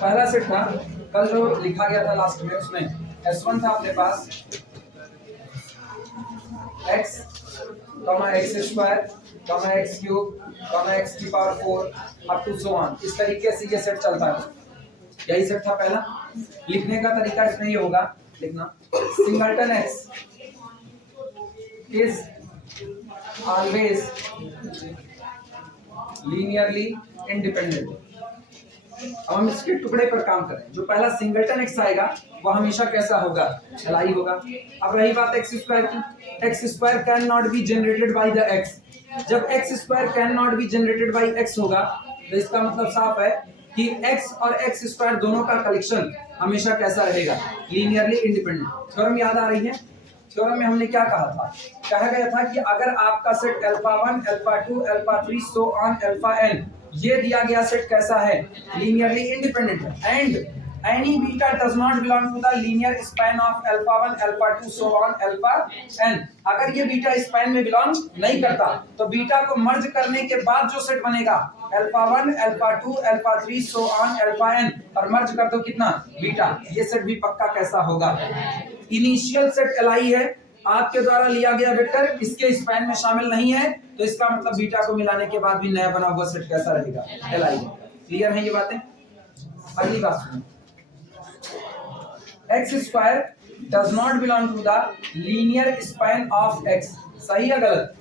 पहला सेट था कल जो लिखा गया था लास्ट में, उसमें S1 था अपने पास x, x square, x cube, x की power 4 up to so on. इस तरीके से ये सेट चलता है। यही सेट था पहला। लिखने का तरीका इसमें ये होगा, लिखना singleton x is always linearly independent। अब हम इसके टुकड़े पर काम करें। जो पहला सिंगलटन x आएगा वह हमेशा कैसा होगा, LI होगा। अब रही बात x स्क्वायर की, x square can not be generated by the x। जब x square can not be generated by x होगा तो इसका मतलब साफ है कि x और x स्क्वायर दोनों का कलेक्शन हमेशा कैसा रहेगा, लीनियरली इंडिपेंडेंट। थ्योरम याद आ रही है? थ्योरम में हमने क्या कहा था? कहा गया था कि अगर आपका set alpha 1, alpha 2, alpha 3 so on alpha n, ये दिया गया सेट कैसा है, लीनियरली इंडिपेंडेंट है। And any beta does not belong to the linear span of alpha 1, alpha 2 so on alpha n। अगर ये बीटा स्पैन में बिलोंग नहीं करता तो बीटा को मर्ज करने के बाद जो सेट बनेगा alpha 1, alpha 2, alpha 3 so on alpha n, और मर्ज कर दो कितना, बीटा, ये सेट भी पक्का कैसा होगा, इनिशियल सेट LI है, आपके द्वारा लिया गया वेक्टर इसके स्पैन में शामिल नहीं है, तो इसका मतलब बीटा को मिलाने के बाद भी नया बना हुआ सेट कैसा रहेगा, LI। क्लियर है ये बातें? अगली बात सुनिए, x square does not belong to the linear span of x। सही है गलत?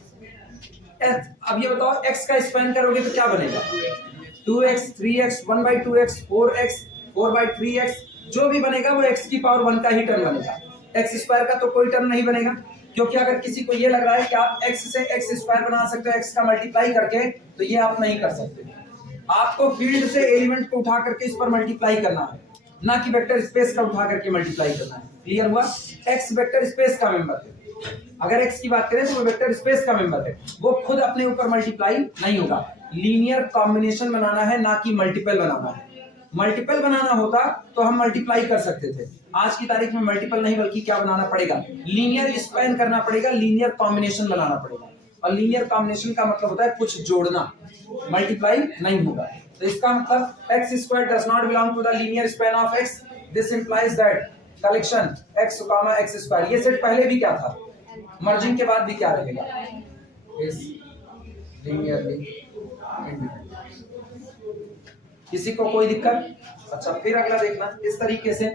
अब ये बताओ x का स्पैन करोगे तो क्या बनेगा, 2x, 3x, 1/2x, 4x, 4/3x, जो भी बनेगा वो x की पावर 1 का ही टर्म बनेगा। x स्क्वायर का तो कोई टर्म नहीं बनेगा, क्योंकि अगर किसी को ये लग रहा है कि आप x से x स्क्वायर बना सकते हो x का मल्टीप्लाई करके, तो ये आप नहीं कर सकते। आपको फील्ड से एलिमेंट को उठा करके इस पर मल्टीप्लाई करना है, ना कि वेक्टर स्पेस का उठा करके मल्टीप्लाई करना है। क्लियर हुआ? x वेक्टर स्पेस का मेंबर है। अगर x की बात करें तो वो वेक्टर स्पेस का मेंबर है, वो खुद अपने ऊपर मल्टीप्लाई नहीं होगा। लीनियर कॉम्बिनेशन बनाना है, ना कि मल्टीपल बनाना है। मल्टीपल बनाना होता तो हम मल्टीप्लाई कर सकते थे, आज की तारीख में मल्टीपल नहीं बल्कि क्या बनाना पड़ेगा, लीनियर स्पैन करना पड़ेगा, लीनियर कॉम्बिनेशन बनाना पड़ेगा। और लीनियर कॉम्बिनेशन का मतलब होता है कुछ जोड़ना, मल्टीप्लाई नहीं होगा। तो इसका मतलब x square does not belong to the linear span of x। This implies that collection x, x square, ये सेट पहले भी क्या था, मर्जिंग के बाद भी क्या रहेगा, इज लीनियरली इंडिपेंडेंट। किसी को कोई दिक्कत? अच्छा, फिर अगला देखना इस तरीके से।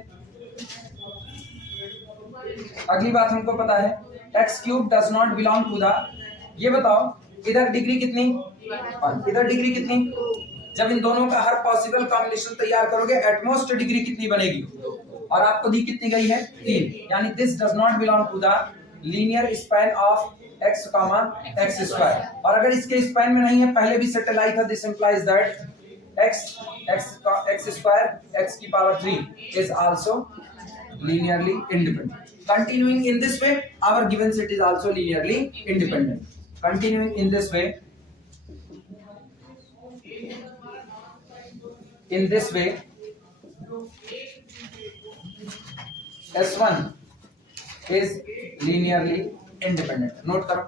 अगली बात हमको पता है x cube does not belong to the, ये बताओ इधर डिग्री कितनी, इधर डिग्री कितनी, जब इन दोनों का हर पॉसिबल कॉम्बिनेशन तैयार करोगे एटमोस्ट डिग्री कितनी बनेगी, और आपको दी कितनी गई है, 3। यानी this does not belong to the linear span of x, x square. और अगर इसके स्पैन में नहीं है, पहले भी सेट LI था, this implies that x square x की power 3 is also linearly independent. Continuing in this way, our given set is also linearly independent. Continuing in this way, S1 is linearly independent. Note करो.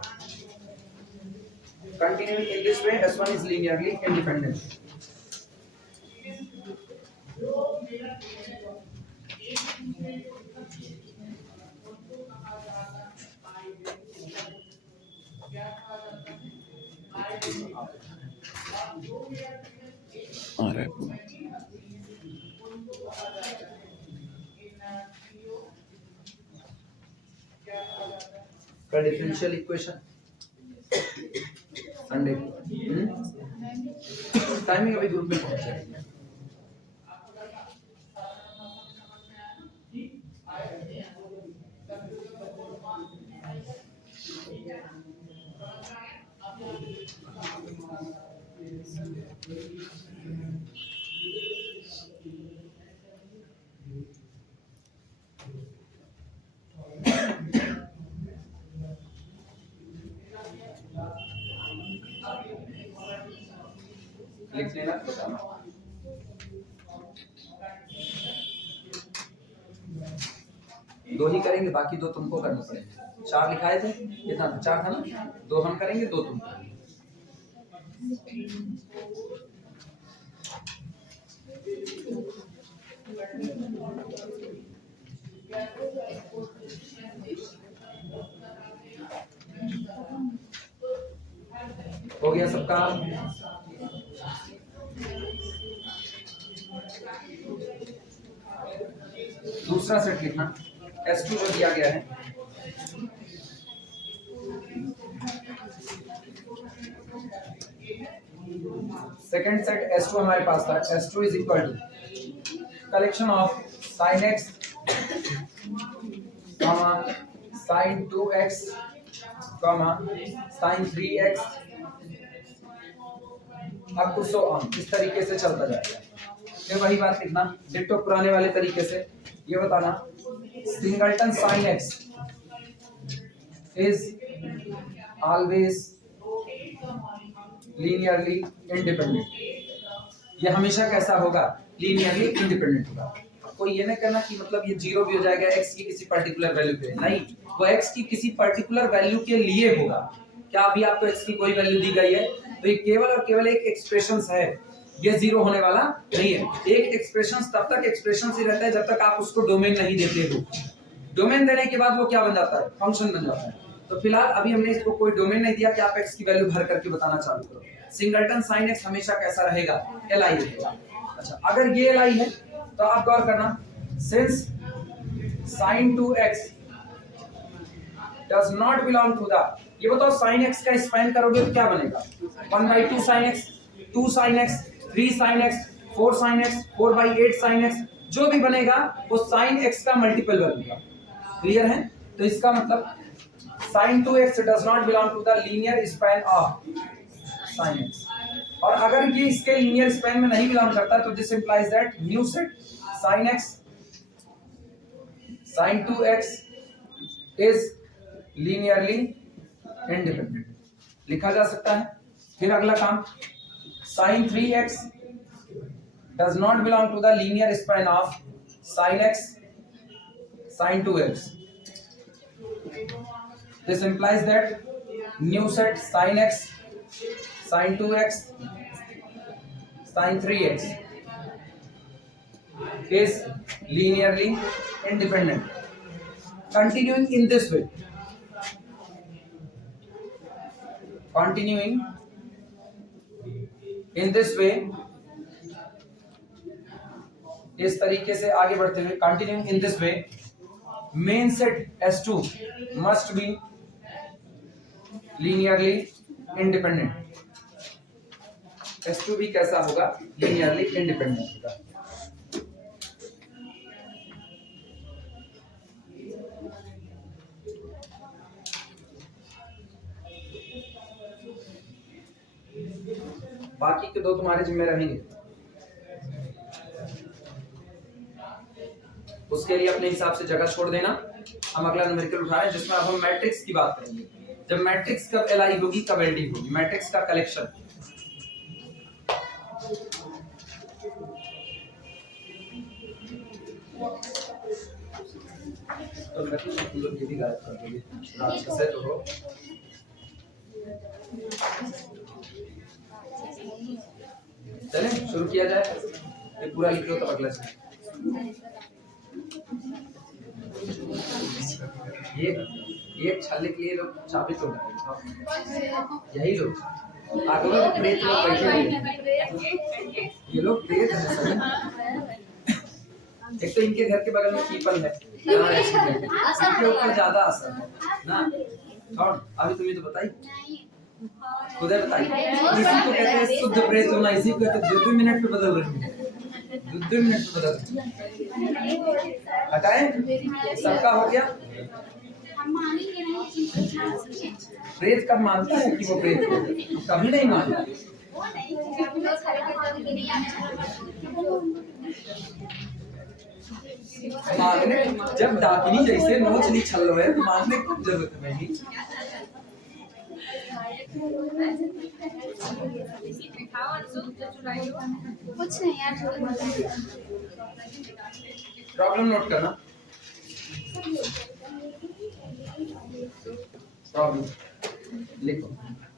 Continuing in this way, S1 is linearly independent. का differential equation Sunday timing अभी group में पहुंच जाएगी। लिख लेना, बताना। दो ही करेंगे, बाकी दो तुमको करना पड़ेगा। 4 लिखाए थे, कितना था? 4 था ना, 2 हम करेंगे 2 तुम करेंगे। हो गया सबका? दूसरा सेट लिखना S2 जो दिया गया है, सेकेंड सेट S2 हमारे पास था। S2 is equal to collection of sin x sin 2x sin 3x अब टू सो ऑन, इस तरीके से चलता जाएगा। फिर वही बात लिखना डिट्टो पुराने वाले तरीके से। ये बताना singleton sin x is always linearly independent. ये हमेशा कैसा होगा? लीनियरली इंडिपेंडेंट होगा। कोई ये नहीं कहना कि मतलब ये जीरो भी हो जाएगा x की किसी पर्टिकुलर वैल्यू पे, नहीं, वो x की किसी पर्टिकुलर वैल्यू के लिए होगा। क्या अभी आपको x की कोई वैल्यू दी गई है तो ये केवल और केवल एक एक्सप्रेशंस है, ये जीरो होने वाला नहीं है। एक एक्सप्रेशंस तब तक एक्सप्रेशंस ही रहता है जब तक आप उसको डोमेन नहीं देते हो। डोमेन देने के बाद वो क्या बन जाता है? फंक्शन बन जाता है। तो फिलहाल अभी हमने इसको कोई डोमेन नहीं दिया कि आप x की वैल्यू भर करके बताना चालू करो। सिंगलटन sin x हमेशा कैसा रहेगा? li रहेगा। अच्छा, अगर ये li है तो आप गौर करना, since sin 2x does not belong to the, ये बताओ sin x का स्पैन करोगे तो क्या बनेगा? 1/2 sin x, 2 sin x, 3 sin x, 4 sin x, 4/8 sin x, जो भी बनेगा वो sin x का मल्टीपल बनेगा। क्लियर है? तो इसका मतलब sin 2x does not belong to the linear span of sin x। और अगर ये इसके लीनियर स्पैन में नहीं बिलोंग करता तो this implies that new set sin x sin 2x is linearly independent, लिखा जा सकता है। फिर अगला काम, sin 3x does not belong to the linear span of sin x sin 2x, this implies that new set sin x sin 2x sin 3x is linearly independent. Continuing in this way, continuing in this way, इस तरीके से आगे बढ़ते हुए, continuing in this way, main set S2 must be linearly independent। S2 भी कैसा होगा? linearly independent होगा। बाकी के दो तुम्हारे जिम्मे रहेंगे, उसके लिए अपने हिसाब से जगह छोड़ देना। हम अगला न्यूमेरिकल उठा रहे हैं जिसमें अब हम मैट्रिक्स की बात करेंगे। जब मैट्रिक्स कब LI होगी, कब LD होगी, मैट्रिक्स का कलेक्शन। तो लोग ये भी गायब कर दोगे, रात का सेट हो। चले शुरू किया जाए, ये पूरा लिख लो तब अगला से। ये छाले के लिए लोग चाबी तोड़ यही लोग आगे लोग प्रेत लोग बैठे हुए, ये लोग प्रेत हैं सभी। एक तो इनके घर के बगल में पीपल है, इनके ऊपर ज्यादा असर है ना। और अभी तुम्हें तो बताई, खुद बताई, इसी को कहते हैं शुद्ध प्रेत होना। इसी को कहते हैं 2 मिनट पे बदल रहे हैं, 2 मिनट पे बदल रहे हैं। हटाए, सबका हो गया। प्रेत कब मानता है कि वो प्रेत है? कभी नहीं मानता। मानने जब डाकिनी जैसे नोच नहीं छल रहे हैं तो मानने की जरूरत नहीं। कुछ नहीं यार, प्रॉब्लम नोट करना। प्रॉब्लम लिखो,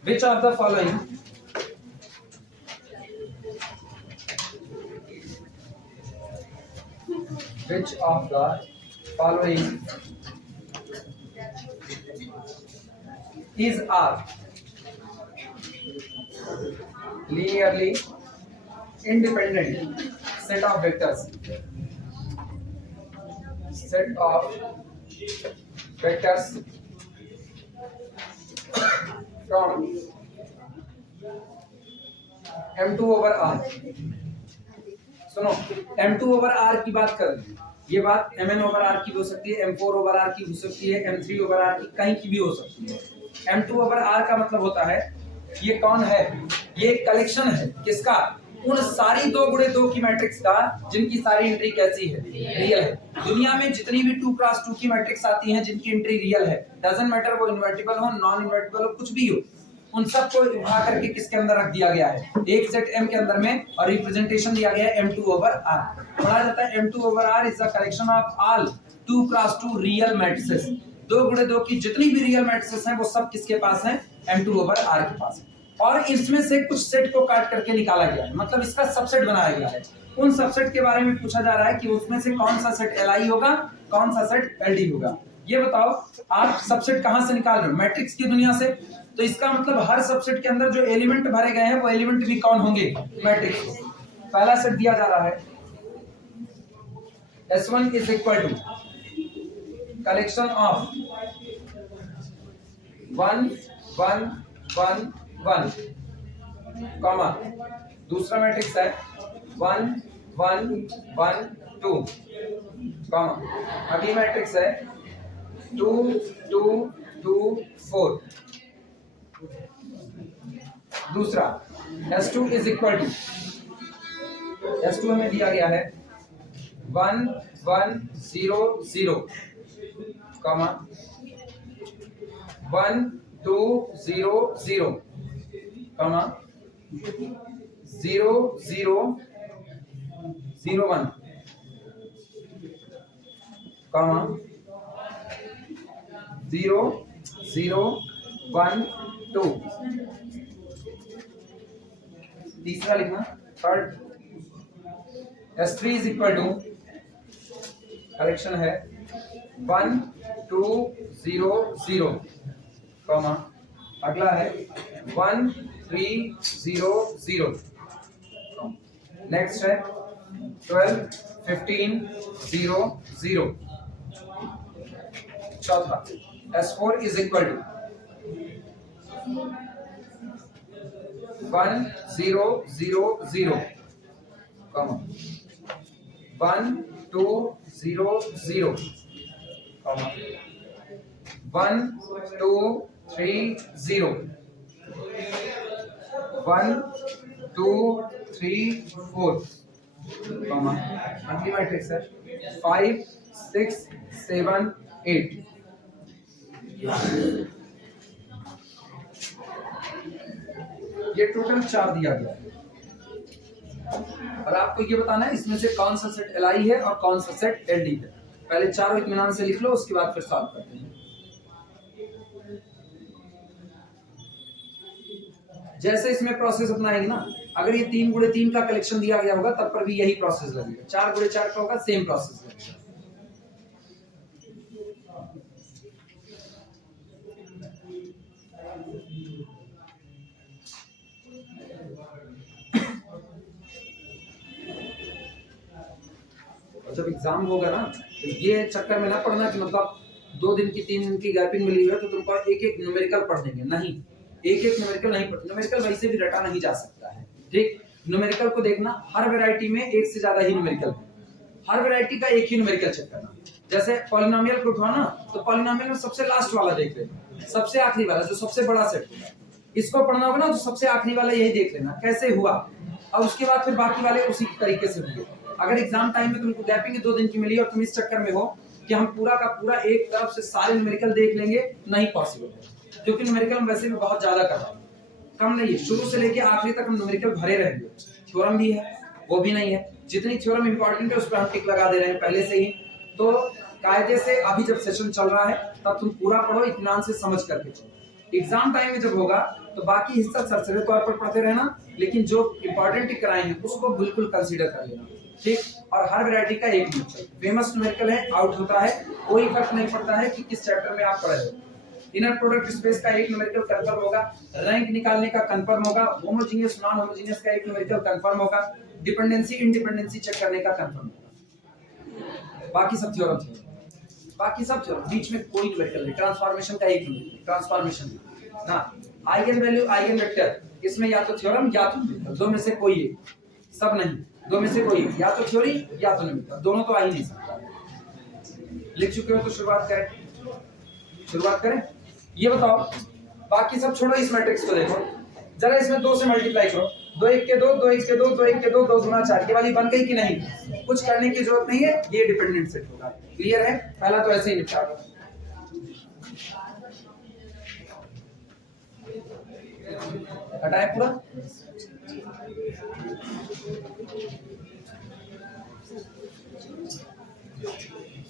which of the following which of the following is a linearly independent set of vectors from M2 over R। सुनो, M2 over R की बात कर रहे हैं, ये बात Mn over R की भी हो सकती है, M4 over R की हो सकती है, M3 over R की कहीं की भी हो सकती है। M2 over R का मतलब होता है ये कौन है, ये कलेक्शन है किसका, उन सारी 2 गुणे 2 की मैट्रिक्स का जिनकी सारी एंट्री कैसी है, रियल है। दुनिया में जितनी भी 2x2 की मैट्रिक्स आती हैं जिनकी एंट्री रियल है, डजंट मैटर वो इन्वर्टिबल हो, नॉन इन्वर्टिबल हो, कुछ भी हो, उन सबको उठा करके किसके अंदर रख दिया गया है, एक सेट M के अंदर में, और रिप्रेजेंटेशन दिया गया है M2 over R। पढ़ा जाता है M2 over R is the collection of all 2x2 real matrices. 2 गुणे 2 की जितनी भी रियल मैट्रिसेस हैं वो सब किसके पास हैं, M2 over R के पास है। और इसमें से कुछ सेट को काट करके निकाला गया है, मतलब इसका सबसेट बनाया गया है। उन सबसेट के बारे में पूछा जा रहा है कि उसमें से कौन सा सेट Li होगा, कौन सा सेट Ld होगा। ये बताओ, आप सबसेट कहां से निकाल रहे हो, मैट्रिक्स की दुनिया से, तो इसका मतलब हर सबसेट के अंदर जो एलिमेंट भरे गए हैं वो एलिमेंट भी कौन होंगे, मैट्रिक्स। पहला सेट दिया जा रहा है S1 is equal to collection of 1 1 1 1 comma, दूसरा मैट्रिक्स है 1 1 1 2 कॉमा, अगली मैट्रिक्स है 2 2 2 4। दूसरा S2 is equal to, S2 हमें दिया गया है 1 1 0 0 कॉमा 1 2 0 0 कॉमा 0 0 0 1 कॉमा 0 0 1 2। तीसरा लिखना, third S3 is equal to collection है 1 2 0 0 कॉमा, अगला है 1 3 0 0। नेक्स्ट है 12 15 0 0। चौथा S4 is equal to 1 0 0 0 comma 1 2 0 0 comma 1 2 3 0 1 2 3 4 comma, अगली मैट्रिक्स है 5 6 7 8। ये टोटल 4 दिया गया है, और आपको ये बताना है इसमें से कौन सा सेट Li है और कौन सा सेट Ld है। पहले चारों इत्मीनान से लिख लो, उसके बाद फिर सॉल्व करते हैं। जैसे इसमें प्रोसेस अपनाएंगे ना, अगर ये 3 गुणे 3 का कलेक्शन दिया गया होगा तब पर भी यही प्रोसेस लगेगा, 4 गुणे 4 का होगा सेम प्रोसेस लगेगा। जब एग्जाम होगा ना तो ये चक्कर में ना पड़ना कि मतलब 2 दिन की 3 दिन की गैपिंग मिली है तो तुमको एक एक न्यूमेरिकल पढ़ देंगे, नहीं, एक एक न्यूमेरिकल नहीं पढ़, न्यूमेरिकल वैसे भी रटा नहीं जा सकता है, ठीक। न्यूमेरिकल को देखना, हर वैरायटी में एक से ज्यादा ही न्यूमेरिकल है, हर वैरायटी का एक ही न्यूमेरिकल चेक करना। जैसे पॉलिनोमियल को उठाओ ना, तो पॉलिनोमियल में सबसे लास्ट वाला देख लेना, सबसे आखिरी वाला जो सबसे बड़ा सेट है, इसको पढ़ना होगा ना तो सबसे आखिरी वाला यही देख लेना कैसे हुआ, और उसके बाद फिर बाकी वाले उसी तरीके से होंगे। अगर एग्जाम टाइम में तुमको गैपिंग 2 दिन की मिली और तुम इस चक्कर में हो कि हम पूरा का पूरा एक तरफ से सारे न्यूमेरिकल देख लेंगे, नहीं पॉसिबल है, क्योंकि न्यूमेरिकल हम वैसे भी बहुत ज्यादा कर रहे हैं, कम नहीं है, शुरू से लेके आखिरी तक हम न्यूमेरिकल भरे रहेंगे। थ्योरम भी है, वो भी नहीं है, जितनी थ्योरम इंपॉर्टेंट है उस पर हम टिक लगा दे रहे हैं पहले से ही, तो कायदे से अभी जब सेशन चल रहा है तब तुम पूरा पढ़ो, इत्मीनान से समझ करके पढ़ो। एग्जाम टाइम में जब होगा तो बाकी हिस्सा सरसरी तौर पर पढ़ते रहना, लेकिन जो इंपॉर्टेंट टिकराएं हैं उसको बिल्कुल कंसीडर कर लेना, ठीक। और हर वैरायटी का एक न्यूमेरिकल, फेमस न्यूमेरिकल है, आउट होता है, कोई फर्क नहीं पड़ता है कि किस चैप्टर में आप पढ़ रहे हो। इनर प्रोडक्ट स्पेस का एक न्यूमेरिकल कंफर्म होगा, रैंक निकालने का कंफर्म होगा, होमोजेनियस नॉन होमोजेनियस का एक न्यूमेरिकल कंफर्म होगा, डिपेंडेंसी इंडिपेंडेंसी चेक करने का कंफर्म होगा। बाकी सब थ्योरम थे, बाकी सब थ्योरम, बीच में कोई न्यूमेरिकल नहीं। ट्रांसफॉर्मेशन का एक न्यूमेरिकल, ट्रांसफॉर्मेशन ना, आइगन वैल्यू आइगन वेक्टर, इसमें या तो थ्योरम या तो न्यूमेरिकल, दो में से कोई एक, सब नहीं, दो में से कोई, या तो थ्योरी या तो न्यूमेरिकल, दोनों तो आ ही नहीं सकता। लिख चुके हो तो शुरुआत करें। ये बताओ, बाकी सब छोड़ो, इस मैट्रिक्स को देखो जरा, इसमें 2 से मल्टीप्लाई करो, 2 1 के 2, 2 1 के 2, 2 1 के 2, 2 गुना 4, ये वाली बन गई कि नहीं? कुछ करने की जरूरत नहीं है, ये डिपेंडेंट सेट होगा। क्लियर है? पहला तो ऐसे ही निपटा दो। हटाए पूरा,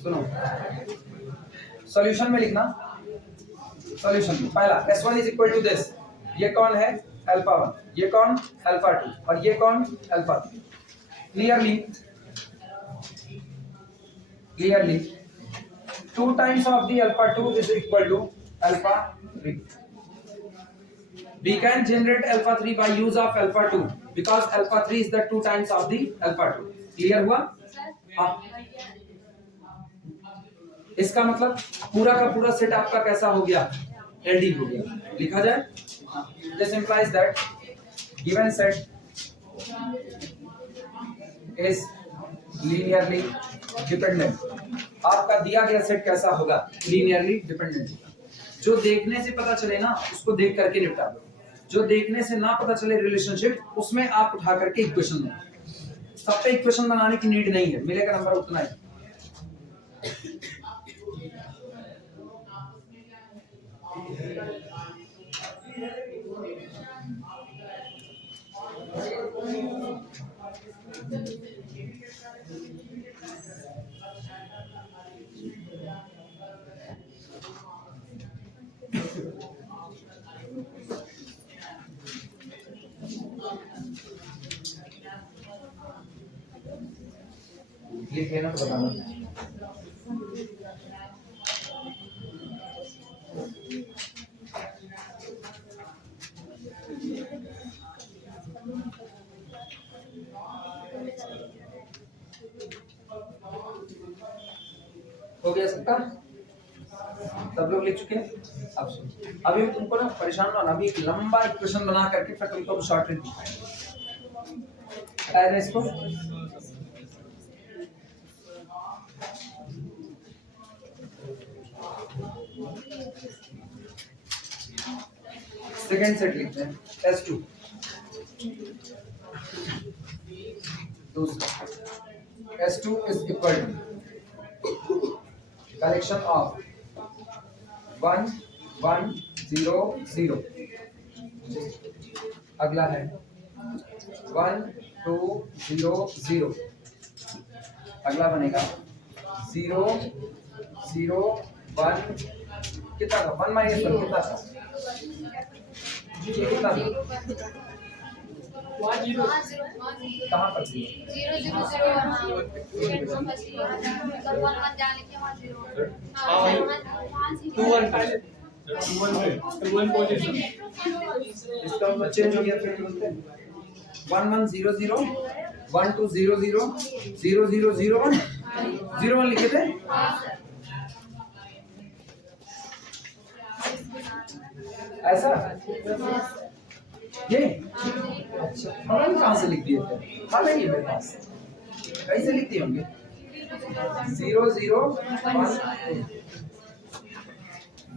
सुनो, सॉल्यूशन में लिखना, सॉल्यूशन में पहला S1 is equal to this, ये कौन है? अल्फा 1, ये कौन? अल्फा 2, और ये कौन? Alpha 3। Clearly 2 times of the alpha 2 is equal to alpha 3. We can generate alpha 3 by use of alpha 2 because alpha 3 is the 2 times of the alpha 2. Clear हुआ? हाँ। इसका मतलब पूरा का पूरा सेट आपका कैसा हो गया? एलडी हो गया। लिखा जाए, this implies that given set is linearly dependent. आपका दिया गया सेट कैसा होगा? लीनियरली डिपेंडेंट होगा। जो देखने से पता चले ना, उसको देख करके निपटा दो। जो देखने से ना पता चले रिलेशनशिप, उसमें आप उठा करके इक्वेशन बनाओ। सब पे इक्वेशन बनाने की नीड नहीं है, मिलेगा नंबर उतना ही। लिखे ना तो बताना। हो गया सबका? सब लोग लिख चुके हैं? अब सुन, अभी तुमको ना परेशान ना, अभी एक लंबा इक्वेशन बना करके फिर तुमको शॉर्टकट दिखाएंगे। इसको सेकेंड सेट लिखते हैं, S2 S2 is equal to collection of 1 1 0 0। अगला है 1 2 0 0। अगला बनेगा 0 0 1। कितना था? 1 - 1 कितना था? ये कितना था? कहाँ पर? 0 0 0 1 जाने के वहाँ 0 2 1 पहले 2 1 पोजीशन इसका मतलब चेंज हो गया। फिर बोलते हैं 1 1 0 0 1 2 0 0 0 0 0 1 0 1 लिखे थे। ऐसा ये अच्छा, पता नहीं कहाँ से लिख दिए थे, हाँ नहीं मेरे पास, कैसे लिखते होंगे? 0 0 1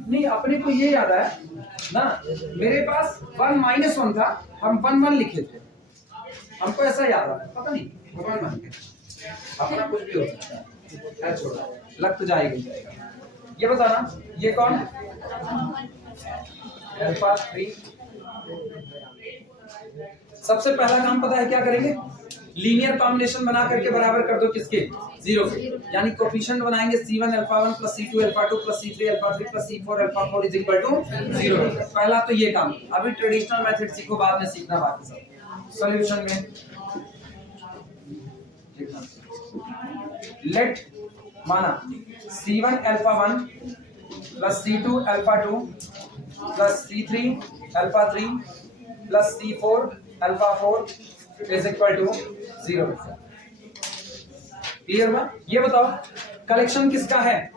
नहीं, अपने को ये याद है ना, मेरे पास 1 - 1 था, हम 1 1 लिखे थे, हमको ऐसा याद है, पता नहीं भगवान मान के अपना कुछ भी हो सकता है, छोड़ो, लग तो जाएगा। ये बताना, ये कौन? अल्फा 3। सबसे पहला काम पता है क्या करेंगे? लीनियर कॉम्बिनेशन बना करके बराबर कर दो किसके, 0 के। यानी कोफिशिएंट बनाएंगे C1 alpha 1 plus C2 alpha 2 plus C3 alpha 3 plus C4 alpha 4 is equal to 0। पहला तो ये काम, अभी ट्रेडिशनल मेथड सीखो, बाद में सीखना बाकी सब। सॉल्यूशन में लेट माना C1 alpha 1 plus C2 alpha 2 plus C3 alpha 3 plus C4 alpha 4 is equal to 0। Clear हुआ? ये बताओ कलेक्शन किसका है,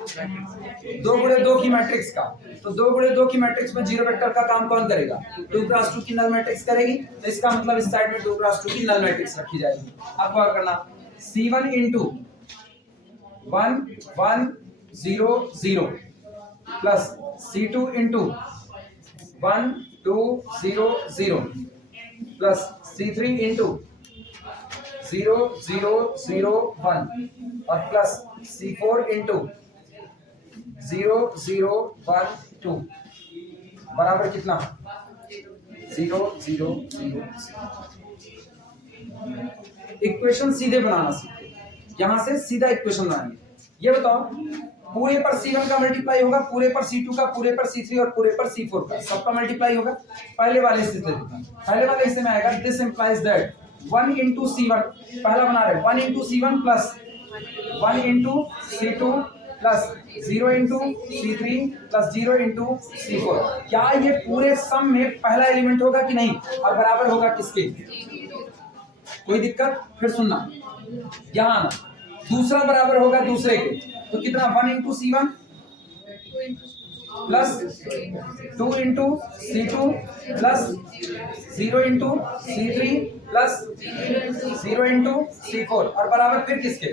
2 गुणे 2 की मैट्रिक्स का। तो 2 गुणे 2 की मैट्रिक्स में 0 वेक्टर का काम कौन करेगा, 2 क्रॉस 2 की नल मैट्रिक्स करेगी। तो इसका मतलब इस साइड में 2 क्रॉस 2 की नल मैट्रिक्स रखी जाएगी। अब क्या करना, C1 into 1 1 0 0 plus C2 into 1 2 0 0 plus C3 into 0 0 0 1 और प्लस C4 इंटू 0 0 1 2 बराबर कितना, 0 0 0। इक्वेशन सीधे बनाना सीखे, यहां से सीधा इक्वेशन बनाएंगे। ये बताओ पूरे पर C1 का मल्टीप्लाई होगा, पूरे पर C2 का, पूरे पर C3 और पूरे पर C4 का, सबका मल्टीप्लाई होगा। पहले वाले से में आएगा this implies that 1 into C1 पहला बना रहे 1 into C1 plus 1 into C2 plus 0 into C3 plus 0 into C4। क्या ये पूरे सम में पहला एलिमेंट होगा कि नहीं, और बराबर होगा किसके, कोई दिक्कत? फिर सुनना, यहां आना, दूसरा बराबर होगा दूसरे के। तो कितना, 1 into C1 plus 2 into C2 plus 0 into C3 plus 0 into C4 और बराबर फिर किसके,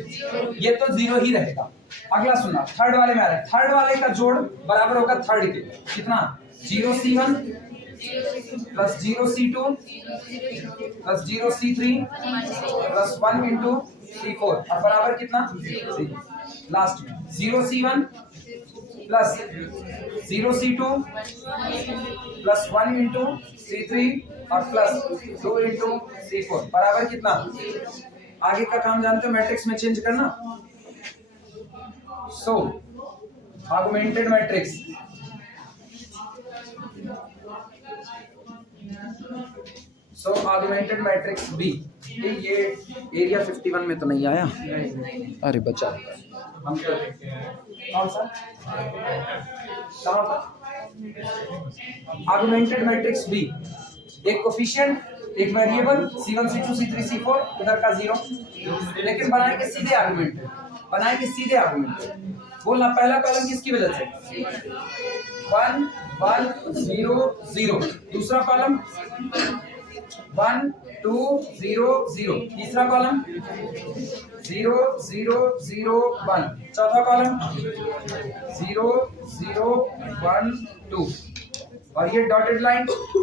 ये तो 0 ही रहेगा। अगला सुनना, थर्ड वाले में आ रहा है, थर्ड वाले का जोड़ बराबर होगा थर्ड के। कितना, 0 C1 plus 0 C2 plus 0 C3 plus 1 into C4 और बराबर कितना, लास्ट में 0 C1 plus 0 C2 plus 1 into C3 और प्लस 2 इंटू C4 बराबर कितना। आगे का काम जानते हो, मैट्रिक्स में चेंज करना। सो ऑगमेंटेड मैट्रिक्स, सो ऑगमेंटेड मैट्रिक्स बी। ये एरिया 51 में तो नहीं आया, अरे बच्चा हम कौन सा ऑगमेंटेड मैट्रिक्स बी, एक कोफिशिएंट एक variable C1 C2 C3 C4 उधर का 0, लेकिन बनाएंगे सीधे आर्गुमेंट, बनाएंगे सीधे आर्गुमेंट। बोलना पहला कॉलम किसकी वजह से, 1 1 0 0, दूसरा कॉलम 1 2 0 0, तीसरा कॉलम 0 0 0 1, चौथा कॉलम 0 0 1 2 और ये डॉटेड लाइन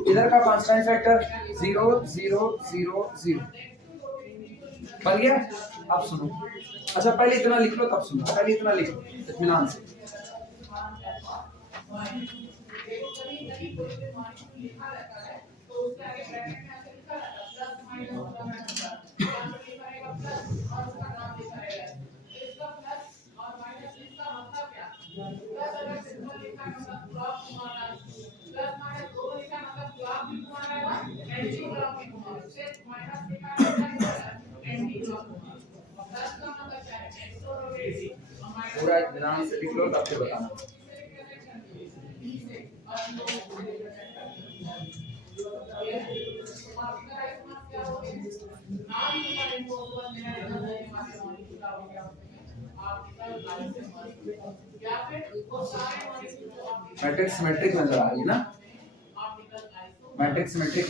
इधर का कांस्टेंट फैक्टर 0 0 0 0 बन गया। अब सुनो, अच्छा पहले इतना लिख लो तब सुनो, पहले इतना लिख लो इत्मीनान से। पूरा ध्यान से लिख लो तब फिर बताना। मैट्रिक्स सिमेट्रिक नजर आ रही है ना, मैट्रिक्स सिमेट्रिक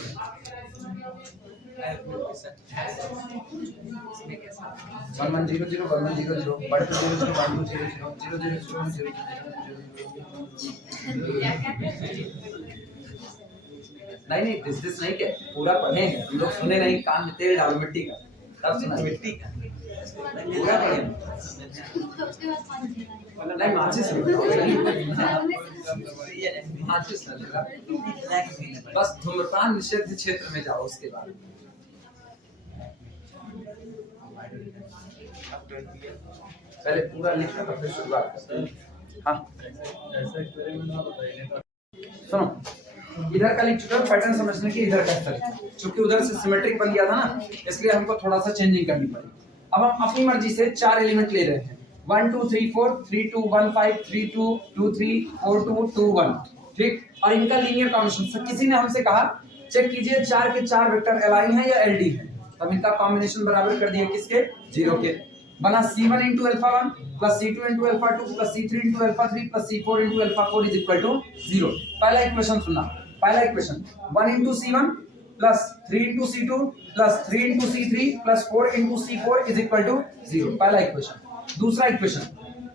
1 1 0 0 1 1 0 0 बड़े तो 0 0 1 2 0 0 0 0 0 नहीं दिस नहीं क्या पूरा पढ़ेंगे हम लोग, सुने नहीं, कान में तेल डालो मिट्टी का, तब सुना मिट्टी का पूरा पढ़ेंगे। नहीं माचिस बस धूम्रपान निषिद्ध क्षेत्र में जाओ उसके बाद। पहले पूरा लिखना था फिर शुरुआत करते हैं। हाँ सुनो, इधर का लिख चुका पैटर्न समझने की, इधर का स्तर, क्योंकि उधर से सिमेट्रिक बन गया था ना, इसलिए हमको थोड़ा सा चेंजिंग करनी पड़ी। अब हम अपनी मर्जी से 4 एलिमेंट ले रहे हैं, 1 2 3 4 3 2 1 5 3 2 2 3 4 2 2 1, ठीक। और इनका लीनियर कॉम्बिनेशन, किसी ने हमसे कहा चेक कीजिए 4 के 4 वेक्टर एलाइन है या एलडी है, तब इनका कॉम्बिनेशन बराबर कर दिया किसके, 0 के। बना C1 into alpha 1 plus C2 into alpha 2 plus C3 into alpha 3 plus C4 into alpha 4 is equal to 0। पहला इक्वेशन सुनना, पहला equation 1 into C1 plus 3 into C2 plus 3 into C3 plus 4 into C4 is equal to 0, पहला equation. दूसरा equation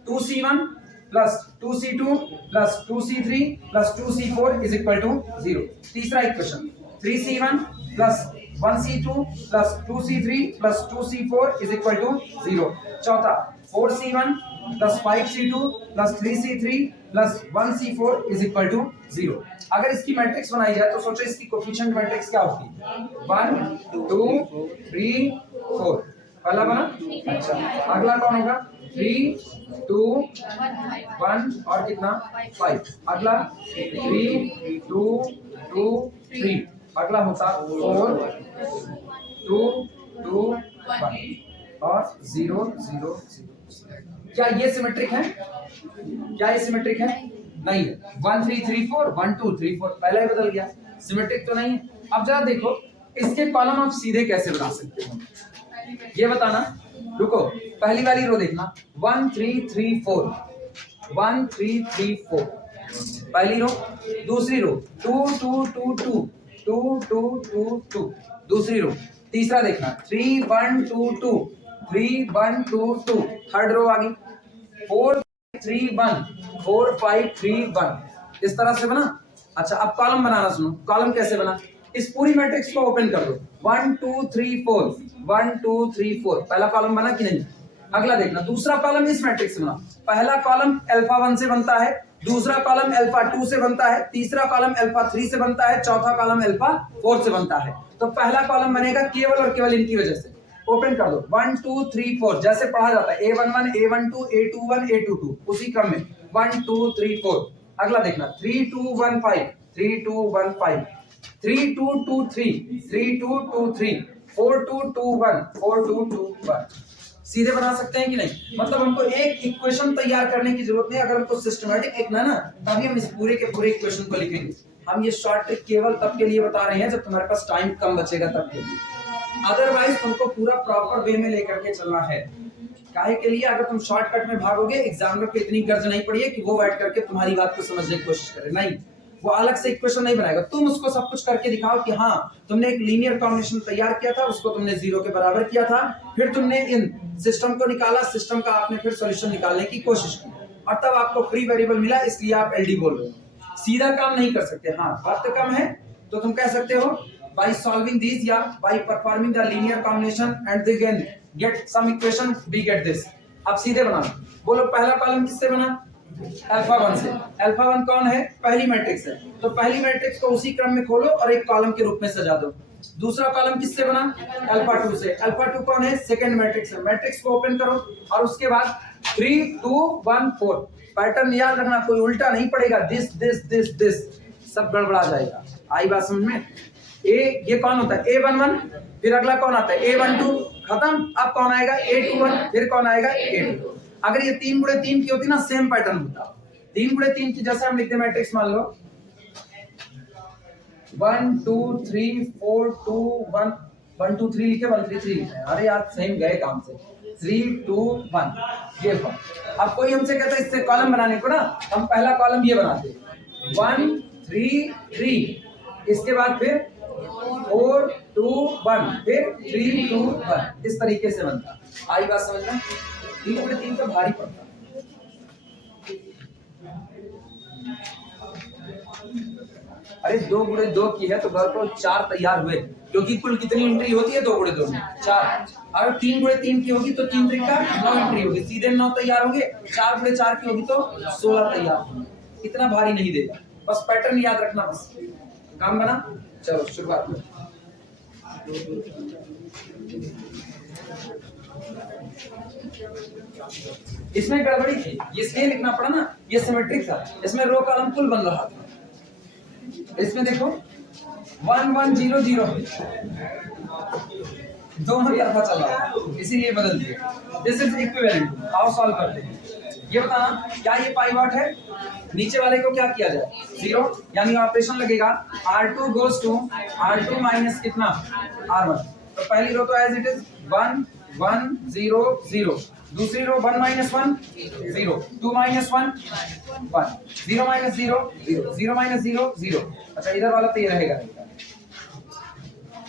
2C1 plus 2C2 plus 2C3 plus 2C4 is equal to 0। तीसरा equation 3C1 plus 1C2 plus 2C3 plus 2C4 is equal to 0। चौथा 4C1 plus 5C2 plus 3C3 plus 1C4 is equal to 0। अगर इसकी matrix बनाई जाए तो सोचो इसकी coefficient matrix क्या होगी, 1 2 3 4, पहला बना। अच्छा अगला कौन होगा, 3 2 1 और कितना 5, अगला 3 2 2 3, अगला होता 4 2 2 1 और 0 0 0। क्या ये सिमेट्रिक है, क्या ये सिमेट्रिक है, नहीं है। 1 3 3 4 1 2 3 4, पहला ही बदल गया, सिमेट्रिक तो नहीं है। अब जरा देखो इसके कॉलम आप सीधे कैसे बना सकते हो, ये बताना। रुको, पहली वाली रो देखना, 1 3 3 4 1 3 3 4, पहली रो। दूसरी रो 2 2 2 2 2 2 2 2, दूसरी रो। तीसरा देखना 3 1 2 2 3 1 2 2, थर्ड रो आ गई 4 3 1 4 5 3 1, इस तरह से बना। अच्छा अब कॉलम बनाना सुनो, कॉलम कैसे बना, इस पूरी मैट्रिक्स को ओपन कर दो, 1 2 3 4 1 2 3 4, पहला कॉलम बना कि नहीं। अगला देखना दूसरा कॉलम इस मैट्रिक्स से बना, पहला कॉलम अल्फा 1 से बनता है, दूसरा कॉलम अल्फा 2 से बनता है, तीसरा कॉलम अल्फा 3 से बनता है, चौथा कॉलम अल्फा 4 से बनता है। तो पहला कॉलम बनेगा केवल और केवल इनकी वजह से, ओपन कर दो 1 2 3 4, जैसे पढ़ा जाता है A11 A12 A21 A22, उसी क्रम में 1 2 3 4। अगला देखना 3 2 1 5 3 2 1 5 3 2 2 3 3 2 2 3 4 2 2 1 4 2 2 1। सीधे बना सकते हैं कि नहीं, मतलब हमको एक इक्वेशन तैयार करने की जरूरत नहीं, अगर हमको सिस्टमैटिक लिखना ना तभी हम इस पूरे के पूरे इक्वेशन को लिखेंगे। हम ये शॉर्ट ट्रिक केवल तब के लिए बता रहे हैं जब तुम्हारे पास टाइम कम बचेगा तब के लिए, अदरवाइज तुमको पूरा प्रॉपर वे में लेकर के चलना है। काहे के लिए, अगर तुम शॉर्टकट में भागोगे एग्जामिनर को इतनी गर्ज नहीं पड़ी है कि वो बैठ करके तुम्हारी बात को समझने की कोशिश करे, नहीं, वो अलग से इक्वेशन नहीं बनाएगा, तुम उसको सब कुछ करके दिखाओ कि हाँ तुमने एक लीनियर कॉम्बिनेशन तैयार किया था, उसको तुमने 0 के बराबर किया था, फिर तुमने इन सिस्टम को निकाला, सिस्टम का आपने फिर सॉल्यूशन निकालने की कोशिश की और तब आपको फ्री वेरिएबल मिला, इसलिए आप एलडी बोल रहे हो। सीधा काम नहीं कर सकते, हाँ वक्त कम है तो तुम कह सकते हो by solving these या by performing the linear combination and then get some equation we get this। अब सीधे बना, बोलो पहला कॉलम किससे बना, अल्फा 1 से। अल्फा 1 कौन है, पहली मैट्रिक्स है, तो पहली मैट्रिक्स को उसी क्रम में खोलो और एक कॉलम के रूप में सजा दो। दूसरा कॉलम किससे बना, अल्फा 2 से। अल्फा 2 कौन है, सेकंड मैट्रिक्स है, मैट्रिक्स को ओपन करो और उसके बाद 3 2 1 4, पैटर्न याद रखना, कोई उल्टा नहीं पड़ेगा, दिस दिस दिस दिस, सब गड़बड़ा जाएगा। आई बात समझ में। ये कौन होता है, A11, फिर अगला कौन आता है A12, खत्म। अब कौन आएगा A21, फिर कौन आएगा A22। अगर ये 3 गुणे 3 की होती ना सेम पैटर्न होता, 3 गुणे 3 की, जैसे हम लिखते हैं मैट्रिक्स, मान लो 1 2 3 4 2 1 1 2 3 लिखे 1 3 3 लिखे, अरे यार सेम गए काम से, 3 2 1 ये फॉर्म। अब कोई हमसे कहता है इससे कॉलम बनाने को ना, हम पहला कॉलम ये बनाते 1 3 3, इसके बाद फिर 4 2 1, फिर 3 2 1, इस तरीके से बनता। आई बात समझना, 3 गुणे 3 तो भारी पड़ता। अरे 2 गुणे 2 की है तो घर को 4 तैयार हुए, क्योंकि कुल कितनी एंट्री होती है 2 गुणे 2 में 4। अगर 3 गुणे 3 की होगी तो 3 त्रिका 9 एंट्री होगी, सीधे 9 तैयार होंगे। 4 गुणे 4 की होगी तो 16 तैयार होंगे, इतना भारी नहीं देगा, बस पैटर्न याद रखना, बस काम बना। चलो शुरुआत करो। इसमें गड़बड़ी थी, ये इसलिए लिखना पड़ा ना, ये सिमेट्रिक था, इसमें रो कॉलम कुल बन रहा था। इसमें देखो 1 1 0 0 दोनों तरफा चल रहा है, इसीलिए बदल दिए। This is equivalent. आओ सॉल्व करते हैं। ये बताना क्या ये पाइवट है, नीचे वाले को क्या किया जाए 0, यानी ऑपरेशन लगेगा R2 goes to R2 minus कितना R1। तो पहली रो तो एज इट इज 1 1 0 0, दूसरी रो 1 माइनस 1 0, 2 माइनस 1 1, 0 माइनस 0 0, 0 माइनस 0 0। अच्छा इधर वाला तो ये रहेगा।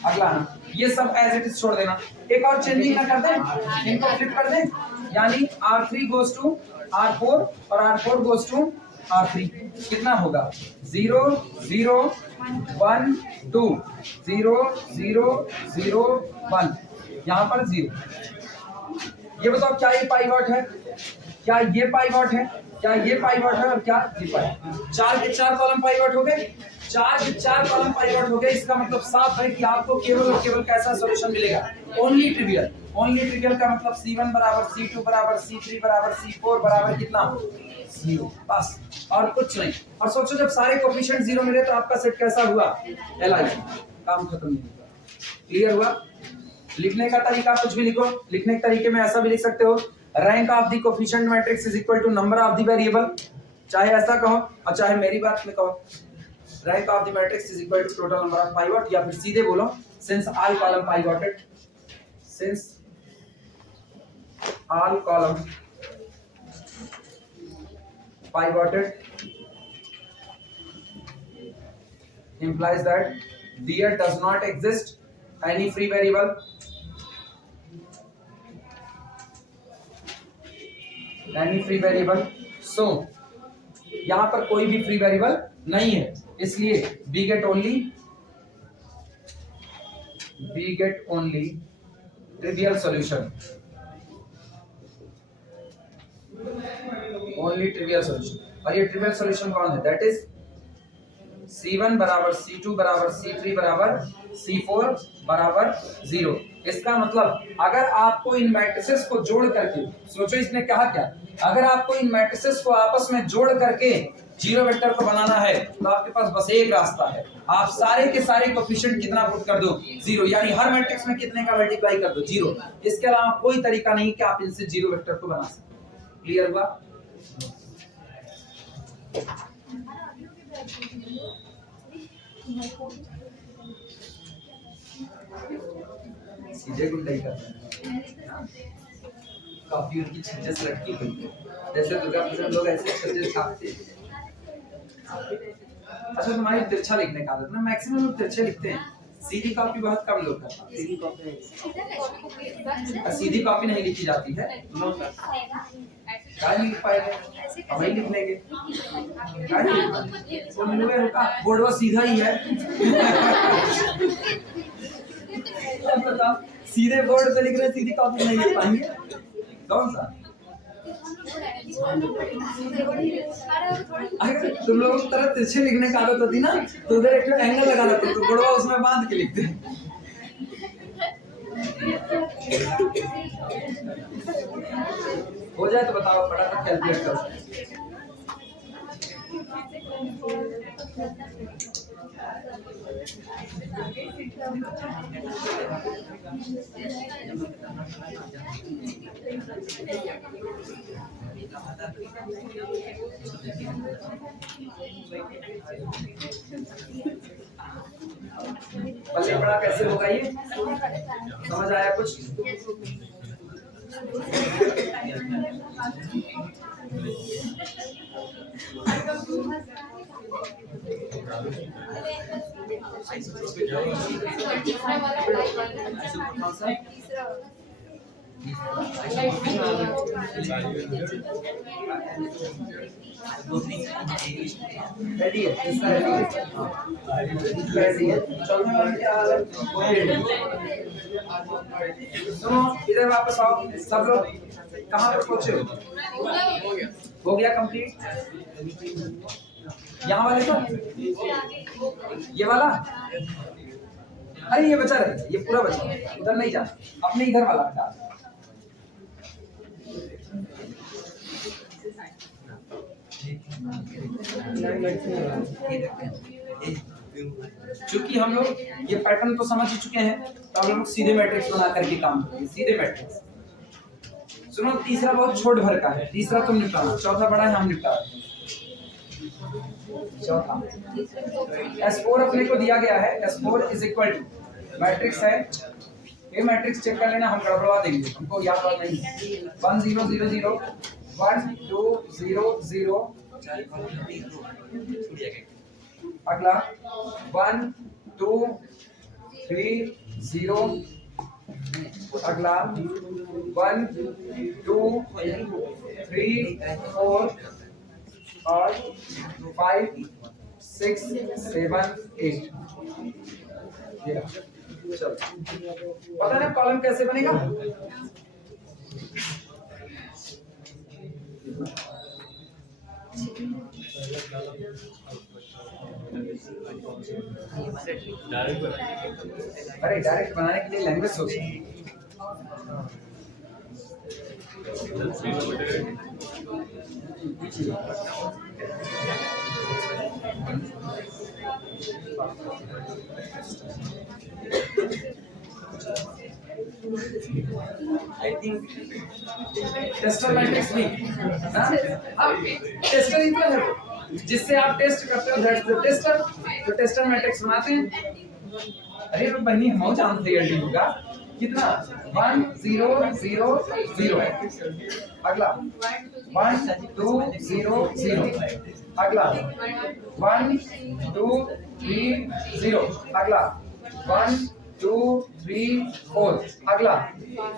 अगला ना ये सब एज इट इज छोड़ देना, एक और चेंजिंग ना कर दें, इनको फ्लिप कर दें, यानी R3 गोज टू R4 और R4 गोज टू R3। कितना होगा 0 0 1 2 0 0 0 1, यहाँ पर 0। ये बताओ क्या ये पाइवट है, क्या ये पाइवट है, क्या ये पाइवट है और क्या ये पाइवट। 4 के 4 कॉलम पाइवट हो गए, 4 के 4 कॉलम पाइवट हो गए। इसका मतलब साफ है कि आपको केवल और केवल कैसा सॉल्यूशन मिलेगा, ओनली ट्रिवियल। ओनली ट्रिवियल का मतलब C1 बराबर C2 बराबर C3 बराबर C4 बराबर कितना 0, बस और कुछ नहीं। और सोचो जब सारे कोएफिशिएंट 0 मिले तो आपका सेट कैसा हुआ, Li। काम खत्म नहीं हुआ। क्लियर हुआ। लिखने का तरीका कुछ भी लिखो, लिखने के तरीके में ऐसा भी लिख सकते हो, rank of the coefficient matrix is equal to number of the variable, चाहे ऐसा कहो और चाहे मेरी बात में कहो rank of the matrix is equal to total number of pivot, या फिर सीधे बोलो since all column pivoted, since all column pivoted implies that there does not exist any free variable, so यहां पर कोई भी फ्री वेरिएबल नहीं है, इसलिए we get only trivial solution, only trivial solution. और ये ट्रिवियल सॉल्यूशन कौन है, दैट इज C1 बराबर C2 बराबर C3 बराबर C4 बराबर 0। इसका मतलब अगर आपको इन मैट्रिसेस को जोड़ करके, सोचो इसने कहा क्या, अगर आपको इन मैट्रिसेस को आपस में जोड़ करके जीरो वेक्टर को बनाना है तो आपके पास बस एक रास्ता है, आप सारे के सारे कोएफिशिएंट कितना पुट कर दो 0, यानी हर मैट्रिक्स में कितने का मल्टीप्लाई कर दो 0। इसके अलावा कोई तरीका नहीं कि आप इनसे जीरो वेक्टर को बना सकते। क्लियर हुआ। सीधे गुंडाई करते हैं, काफी उनकी छज्जे लटकी हुई है, जैसे दुर्गा पूजा में लोग ऐसे छज्जे छापते हैं। अच्छा तुम्हारी तिरछा लिखने का आदत ना, मैक्सिमम लोग तिरछे लिखते हैं, सीधी कॉपी बहुत कम लोग करते हैं। सीधी कॉपी नहीं लिखी जाती है, क्या लिख पाएंगे हम ही लिख लेंगे, क्या लिख पाएंगे, बोर्ड सीधा ही है। बताओ सीधे बोर्ड पे लिख रहे, सीधी कॉपी नहीं लिख पाएंगे, कौन सा। अगर तुम लोगों की तरह तिरछे लिखने का आदत होती ना तो उधर एक एंगल लगाना पड़ता, तो बोर्डवा उसमें बांध के लिखते हैं। हो जाए तो बताओ, फटाफट कैलकुलेट करो। पल्ले बड़ा कैसे होगा ये, समझ आया कुछ। रेडी है, इसका रेडी है। चौथे वाले क्या हाल है, सुनो इधर वापस आओ सब लोग, कहाँ पर पहुंचे हो गया कंप्लीट। यहाँ वाले को, ये वाला, अरे ये बचा रहे, ये पूरा बचा, उधर नहीं जा, अपने इधर वाला हटा। चूंकि हम लोग ये पैटर्न तो समझ ही चुके हैं, तो हम लोग सीधे मैट्रिक्स बना करके काम करेंगे, सीधे मैट्रिक्स। सुनो, तीसरा बहुत छोट भर का है, तीसरा तुम निपटाना, चौथा बड़ा है, हम निपटा रहे हैं। चौथा S4 अपने को दिया गया है, S4 is equal two matrix है, ये मैट्रिक्स चेक कर लेना, हम गड़बड़वा देंगे, हमको याद बात नहीं। 1 0 0 0 1 2 0 0, अगला 1 2 3 0, अगला 1 2 3 4 और 5 6 7 8। चलो, पता है कॉलम कैसे बनेगा? अरे डायरेक्ट बनाने के लिए लैंग्वेज सोचिए। आई थिंक टेस्टर मैट्रिक्स भी, अब टेस्टर इक्वल है जिससे आप टेस्ट करते हो, दैट्स द टेस्टर। तो टेस्टर मैट्रिक्स बनाते हैं। अरे तो बहनी हम जानते हैं एलडी होगा कितना, 1 0 0 0 है, अगला 1 2 0 0, अगला 1 2 3 0, अगला 1 2 3 4, अगला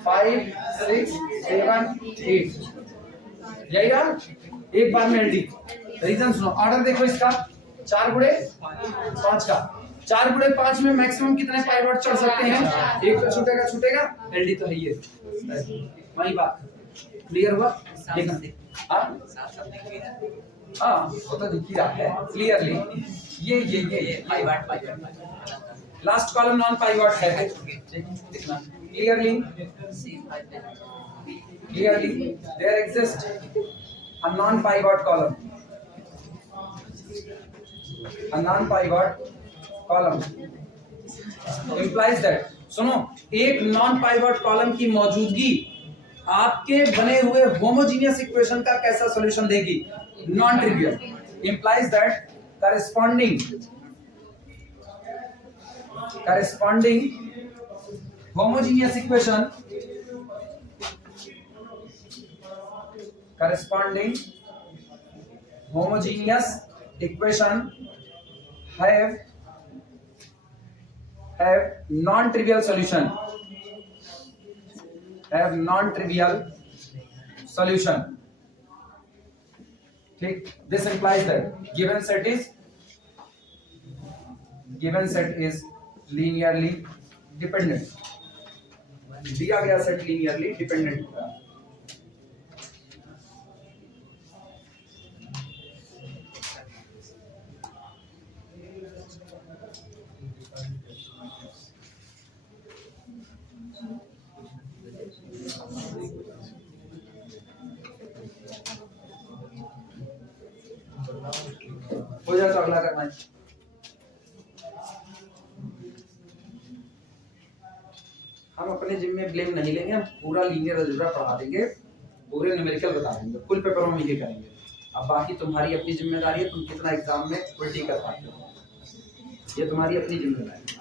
5 6 7 8। यही रहा एक बार में एलडी। रीजन सुनो, ऑर्डर देखो इसका, 4 गुणे 5 का, 4 गुणे 5 में मैक्सिमम कितने पाइवट चढ़ सकते हैं? एक तो छूटेगा छूटेगा, एलडी तो है ये, वही बात। क्लियर हुआ? हाँ वो तो दिख ही रहा है क्लियरली। ये pivot last column non pivot है, देखना clearly. There exist a non-pivot column. A non-pivot column implies that, सुनो, एक non-pivot column की मौजूदगी आपके बने हुए homogeneous equation का कैसा solution देगी? Non-trivial. Implies that corresponding homogeneous equation have non-trivial solution, ठीक। This implies that given set is linearly dependent, दिया गया सेट linearly dependent होगा। हो जाए तो अगला करना है। हम अपने जिम में ब्लेम नहीं लेंगे, हम पूरा लीनियर अलजेब्रा पढ़ा देंगे, पूरे न्यूमेरिकल बता देंगे, फुल पेपर में ये करेंगे। अब बाकी तुम्हारी अपनी जिम्मेदारी है, तुम कितना एग्जाम में उल्टी कर पाते हो, ये तुम्हारी अपनी जिम्मेदारी है।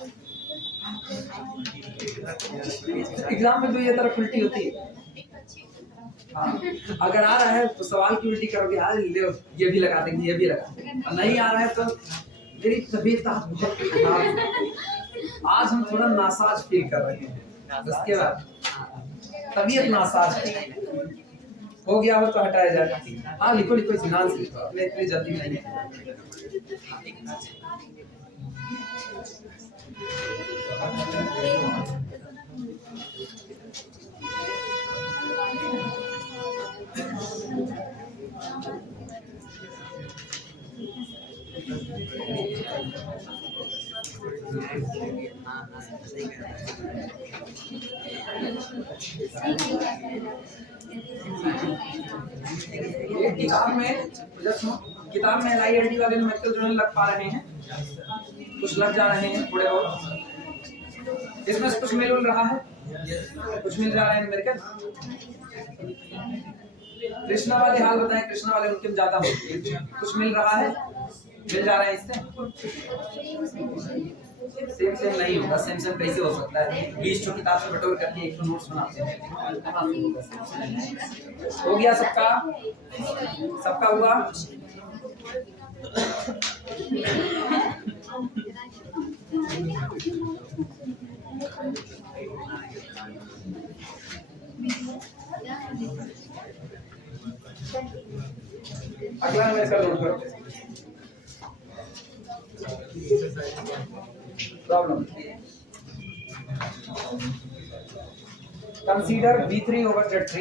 एग्जाम में तो ये तरफ उल्टी होती है। हाँ, अगर आ रहा है तो सवाल की उल्टी करोगे, यार ये भी लगा देंगे, ये भी लगा देंगे। नहीं आ रहा है तो मेरी तबीयत बहुत खराब है, आज हम थोड़ा नासाज फील कर रहे हैं, उसके बाद तबीयत नासाज है, हो गया हो तो हटाया जाएगा। हाँ लिखो ध्यान से, इतनी जल्दी नहीं है। किताब में किताब में LILD वाले न्यूमेरिकल जो है लग पा रहे हैं, कुछ लग जा रहे हैं थोड़े और। इसमें से कुछ मिल रहा है, कुछ मिल जा रहा है न्यूमेरिकल। कृष्णा वाले हाल बताएं, कृष्णा वाले उनके ज्यादा होती है, कुछ मिल रहा है, मिल जा रहा है इससे। सेम सेम नहीं होगा, सेम सेम कैसे हो सकता है? 20 तो किताब से बटोर करके एक तो नोट्स बनाते हैं। हो गया सबका, सबका हुआ। अगला न्यूमेरिकल नोट करो। Problem, consider V3 over Z3.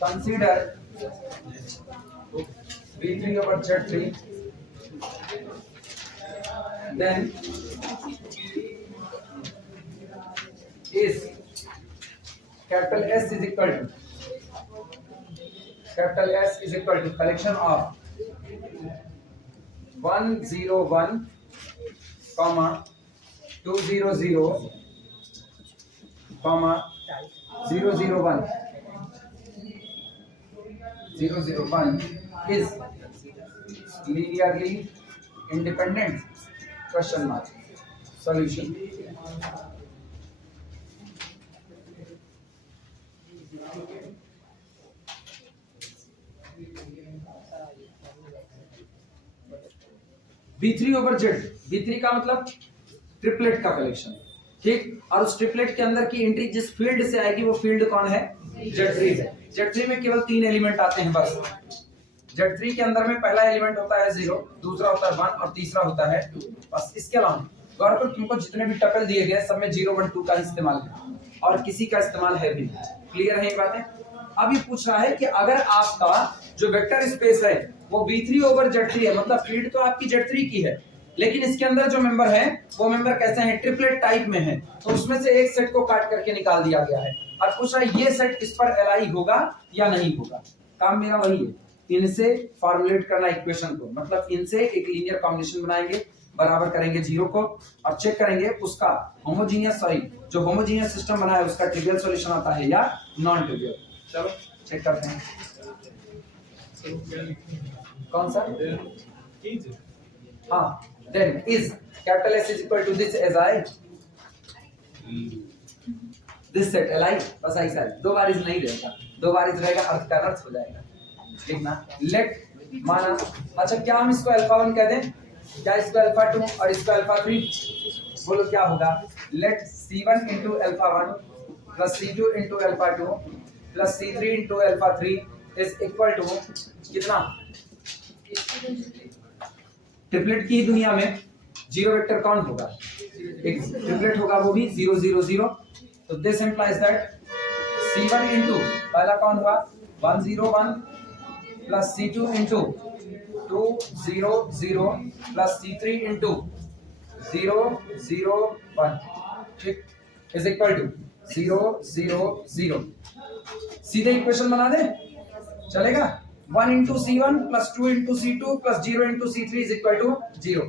Consider V3 over Z3. Then is capital S is equal to collection of 101, 200, 001. 001 is linearly independent? Question mark. Solution. V3 over Z, V3 का मतलब ट्रिपलेट का collection, ठीक। और उस triplet के अंदर की entry जिस फील्ड से आएगी वो फील्ड कौन है? Z3 है। Z3 में केवल 3 एलिमेंट आते हैं बस। Z3 के अंदर में पहला एलिमेंट होता है 0, दूसरा होता है 1 और तीसरा होता है 2। बस इसके अलावा गौर करो, तुमको जितने भी टपल दिए गए सब में 0, 1, 2 का इस्तेमाल है और किसी का इस्तेमाल है भी। क्लियर है ये बातें? अब ये पूछ रहा है कि अगर आपका जो वेक्टर स्पेस है वो V3 over Z3 है, मतलब फील्ड तो आपकी Z3 की है, लेकिन इसके अंदर जो मेंबर है वो मेंबर कैसे हैं? ट्रिपलेट टाइप में है। तो उसमें से एक सेट को काट करके निकाल दिया गया है और पूछ रहा है ये सेट इस पर एलाई होगा या नहीं होगा। काम मेरा वही है, इनसे फॉर्मुलेट करना इक्वेशन को, मतलब इनसे एक लीनियर कॉम्बिनेशन बनाएंगे, बराबर करेंगे 0 को और चेक करेंगे उसका होमोजीनियस, जो होमोजीनियस सिस्टम बना है उसका ट्रिवियल सॉल्यूशन आता है या नॉन ट्रिवियल। चलो चेक करते हैं कौन सा। हाँ, then is capital S is equal to this as I, this set li, बस ऐसा है। दो बार इज नहीं रहेगा, दो बार इज रहेगा अर्थ का अर्थ हो जाएगा। लिखना लेट माना, अच्छा क्या हम इसको अल्फा 1 कह दें, क्या इसको अल्फा 2 और इसको अल्फा 3? बोलो क्या होगा? Let C1 into alpha 1 plus C2 into alpha 2 plus C3 into alpha 3 is equal to कितना? ट्रिपलेट की दुनिया में जीरो वेक्टर कौन होगा? एक ट्रिपलेट होगा, वो भी 0, 0, 0। तो this implies that C1 into पहला कौन हुआ? 1, 0, 1 plus C2 into 2, 0, 0 plus C3 into 0, 0, 1, ठीक, इज इक्वल टू 0, 0, 0। सीधे इक्वेशन बना दे, चलेगा? 1 into C1 plus 2 into C2 plus 0 into C3 is equal to 0.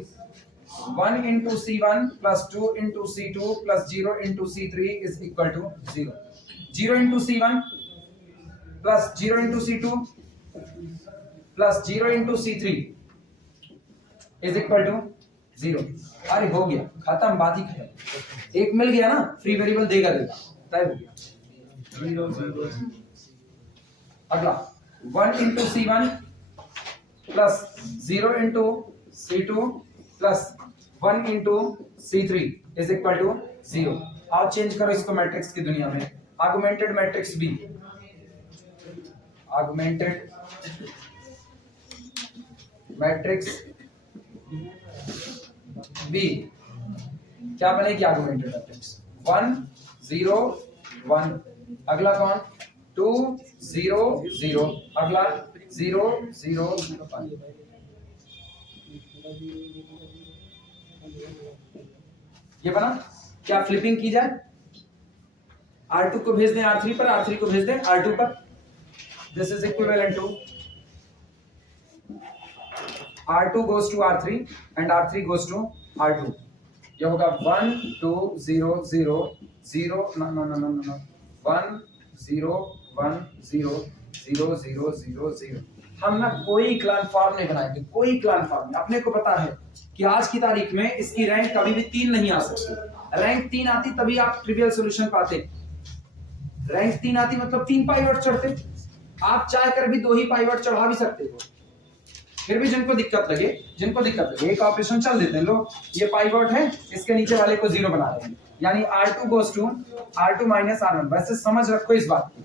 1 into C1 plus 2 into C2 plus 0 into C3 is equal to 0. 0 into C1 plus 0 into C2 plus 0 into C3 is equal to 0. अरे हो गया, खत्म, बात ही खत्म। एक मिल गया ना, free variable देगा, तय हो गया। 0, 0, 0। अगला 1 into C1 plus 0 into C2 plus 1 into C3 is equal to 0। आप चेंज करो इसको मैट्रिक्स की दुनिया में, augmented matrix B, augmented matrix B क्या बनेगी? Augmented matrix 1, 0, 1। अगला कौन? 2, 0, 0। अगला 0, 0, 0, 5। ये बना। क्या फ्लिपिंग की जाए? R2 को भेज दें R3 पर, R3 को भेज दें R2 पर, this is equivalent to R2 goes to R3 and R3 goes to R2. ये होगा 1 2 0 0 0 no 1 0 1 0 0 0 0 0। हम ना कोई इक्लान फॉर्म नहीं बनाएंगे, कोई इक्लान फॉर्म नहीं। अपने को पता है कि आज की तारीख में इसकी रैंक कभी भी 3 नहीं आ सकती। रैंक 3 आती तभी आप ट्रिवियल सॉल्यूशन पाते। रैंक 3 आती मतलब 3 पाइवट चढ़ते। आप चाह कर भी 2 ही पाइवट चढ़ा भी सकते हो। फिर भी जिनको दिक्कत लगे एक ऑपरेशन चल देते हैं लोग, ये पाइवट है, इसके नीचे वाले को 0 बना देंगे, यानी R2 goes to R2 minus R1। वैसे समझ रखो इस बात की,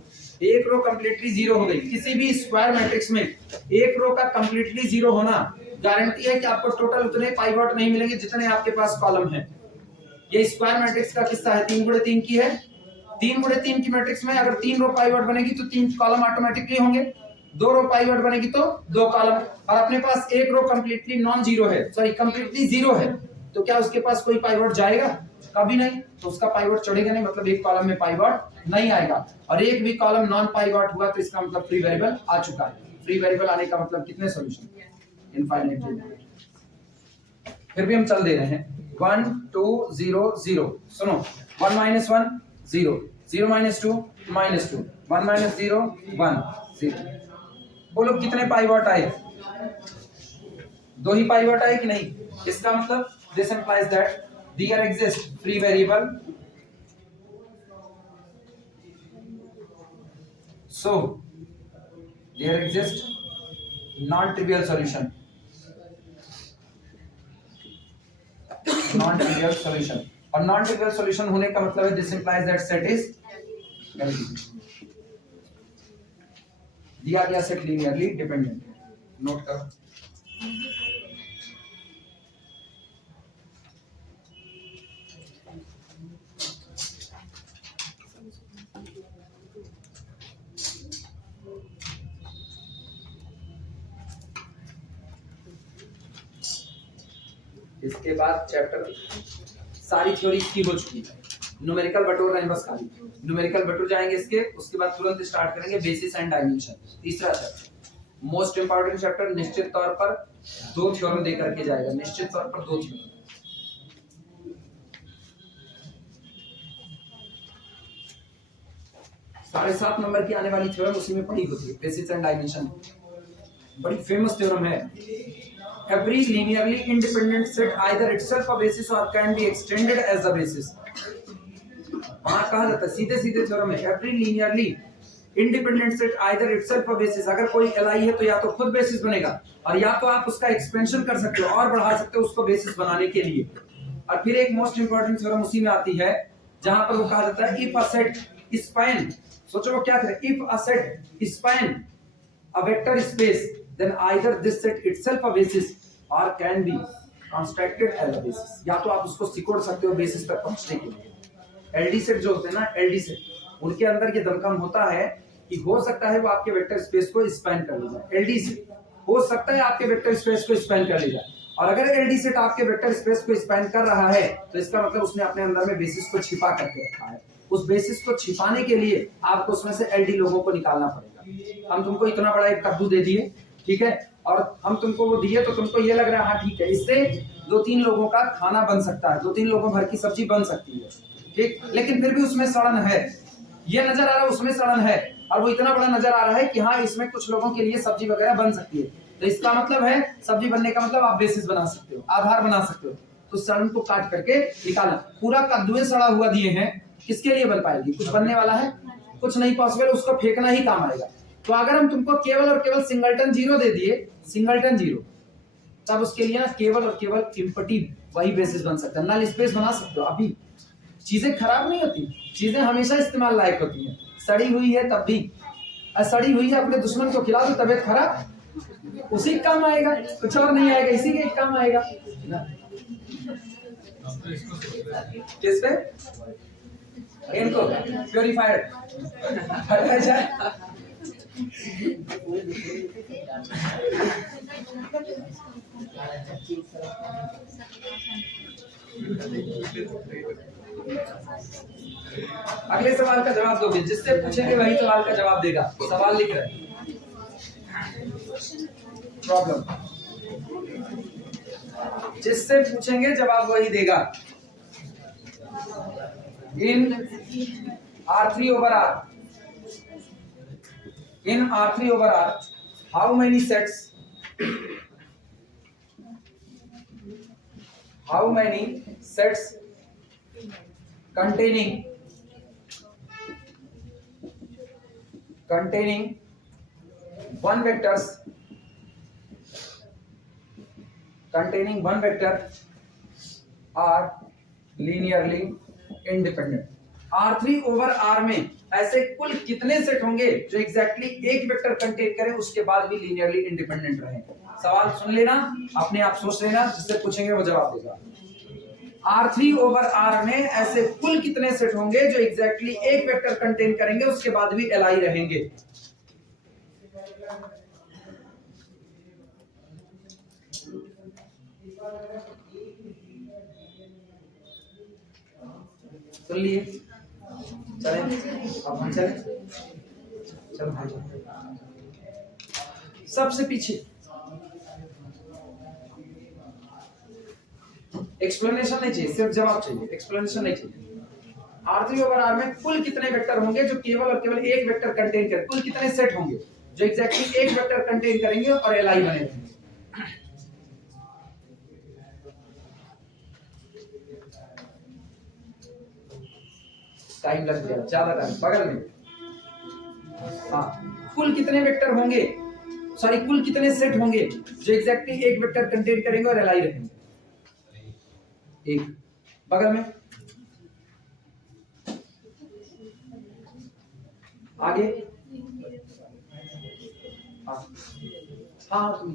एक रो कंप्लीटली 0 हो गई। किसी भी स्क्वायर मैट्रिक्स में एक रो का कंप्लीटली 0 होना गारंटी है कि आपको टोटल उतने पाइवट नहीं मिलेंगे जितने आपके पास कॉलम है। ये स्क्वायर मैट्रिक्स का किस्सा है, 3 गुणे 3 की है। 3 गुणे 3 की मैट्रिक्स में अगर 3 रो पाइवट बनेगी तो 3 कॉलम ऑटोमेटिकली होंगे, 2 रो पाइवट बनेगी तो 2 कॉलम। और अपने पास एक रो कंप्लीटली नॉन जीरो है, सॉरी कंप्लीटली 0 है, तो क्या उसके पास कोई पाइवट जाएगा? कभी नहीं। तो उसका पाइवट चढ़ेगा नहीं, मतलब एक कॉलम में पाइवट नहीं आएगा। और एक भी कॉलम नॉन पाइवट हुआ तो इसका मतलब फ्री वेरिएबल आ चुका है। फ्री वेरिएबल आने का मतलब कितने सॉल्यूशन? इनफाइनाइट। फिर भी हम चल दे रहे हैं 1 2 0 0। सुनो 1 minus 1 0 0 minus 2 -2 1 minus 0 1 0। बोलो कितने पाइवट आए? 2 ही पाइवट आए कि नहीं? इसका मतलब this implies that there exist free variable, so there exist non trivial solution. Non trivial solution, और नॉन ट्रिवियल सॉल्यूशन होने का मतलब है this implies that set is दिया गया सेट लीनियरली डिपेंडेंट। नोट करो। इसके बाद चैप्टर सारी थ्योरी की हो चुकी है, न्यूमेरिकल बटोर रहे हैं बस खाली। न्यूमेरिकल बटोर जाएंगे इसके, उसके बाद तुरंत स्टार्ट करेंगे बेसिस एंड डायमेंशन। तीसरा चैप्टर मोस्ट इंपॉर्टेंट चैप्टर, निश्चित तौर पर 2 थ्योरम दे करके जाएगा, निश्चित तौर पर 2 थ्योरम। साढ़े 7 नंबर की आने वाली थ्योरम उसी में पड़ी होती है, बेसिस एंड डायमेंशन। बड़ी फेमस थ्योरम है। Every linearly independent set either itself a basis or can be extended as a basis। वहां कहा जाता है सीधे सीधे थ्योरम है, every linearly independent set either itself a basis। अगर कोई li है तो या तो खुद बेसिस बनेगा और या तो आप उसका एक्सपेंशन कर सकते हो और बढ़ा सकते हो उसको बेसिस बनाने के लिए। और फिर एक मोस्ट इंपॉर्टेंट थ्योरम उसी में आती है जहां पर वो कहा जाता है इफ अ सेट स्पैन, सोचो वो क्या करें, if a set span a vector space then either this set itself a basis or can be constructed as a basis। या तो आप उसको सिकोड़ सकते हो बेसिस तक पहुंचने के लिए। एलडी सेट जो होते हैं ना, एलडी सेट, उनके अंदर ये दमखम होता है कि हो सकता है वो आपके वेक्टर स्पेस को स्पैन कर ले जाए। एलडी सेट हो सकता है आपके वेक्टर स्पेस को स्पैन कर ले जाए, और अगर एलडी सेट आपके वेक्टर स्पेस को स्पैन कर रहा है तो इसका मतलब उसने अपने अंदर में बेसिस को छिपा करके रखा है। उस बेसिस को छिपाने के लिए आपको उसमें से एलडी लोगों को निकालना पड़ेगा। हम तुमको इतना बड़ा एक कद्दू दे दिए, ठीक है, और हम तुमको वो दिए तो तुमको ये लग रहा है हाँ ठीक है, इससे 2-3 लोगों का खाना बन सकता है, 2-3 लोगों भर की सब्जी बन सकती है, ठीक, लेकिन फिर भी उसमें सड़न है। ये नजर आ रहा है उसमें सड़न है, और वो इतना बड़ा नजर आ रहा है कि हाँ इसमें कुछ लोगों के लिए सब्जी वगैरह बन सकती है, तो इसका मतलब है सब्जी बनने का मतलब आप बेसिस बना सकते हो, आधार बना सकते हो। तो सड़न को काट करके निकालना। पूरा कद्दुए सड़ा हुआ दिए हैं, किसके लिए बन पाएगी? कुछ बनने वाला है? कुछ नहीं पॉसिबल, उसको फेंकना ही काम आएगा। तो अगर हम तुमको केवल और केवल सिंगलटन 0 दे दिए, सिंगलटन 0, तब उसके लिए ना केवल और केवल इम्पटी वही बेसिस बन सकता है। नल स्पेस बना सकते हो। अभी चीजें खराब नहीं होती, चीजें हमेशा इस्तेमाल लायक होती हैं। सड़ी हुई है तब भी, सड़ी हुई है अपने दुश्मन को खिला दो, तबियत खराब, उसी काम आएगा, कुछ और नहीं आएगा, इसी के काम आएगा ना। किस पे? इनको प्योरीफायर हटाया जाए। अगले सवाल का जवाब दोगे, जिससे पूछेंगे वही सवाल का जवाब देगा। सवाल लिख रहे हैं, प्रॉब्लम, जिससे पूछेंगे जवाब वही देगा। इन R3 over R, in R3 over R, how many sets containing one vector are linearly independent? R3 over R में ऐसे कुल कितने सेट होंगे जो एग्जैक्टली एक वेक्टर कंटेन करें उसके बाद भी लीनियरली इंडिपेंडेंट रहें? सवाल सुन लेना, अपने आप सोच लेना, जिससे पूछेंगे वो जवाब देगा। R3 over R में ऐसे कुल कितने सेट होंगे जो एग्जैक्टली एक वेक्टर कंटेन करेंगे उसके बाद भी LI रहेंगे? सुन लिए? चलें अब हम चलें, चलो भाई सबसे पीछे एक्सप्लेनेशन नहीं चाहिए, सिर्फ जवाब चाहिए, एक्सप्लेनेशन नहीं चाहिए। R3 over R में कुल कितने वेक्टर होंगे जो केवल और केवल एक वेक्टर कंटेन करें? कुल कितने सेट होंगे जो एग्जैक्टली एक वेक्टर कंटेन करेंगे और LI बनेंगे? टाइम लग गया, ज्यादा टाइम, बगल में। हाँ, कुल कितने वेक्टर होंगे, सॉरी कुल कितने सेट होंगे जो एग्जैक्टली एक वेक्टर कंटेन करेंगे और LI रहेंगे? एक, बगल में, आगे, हाँ तुम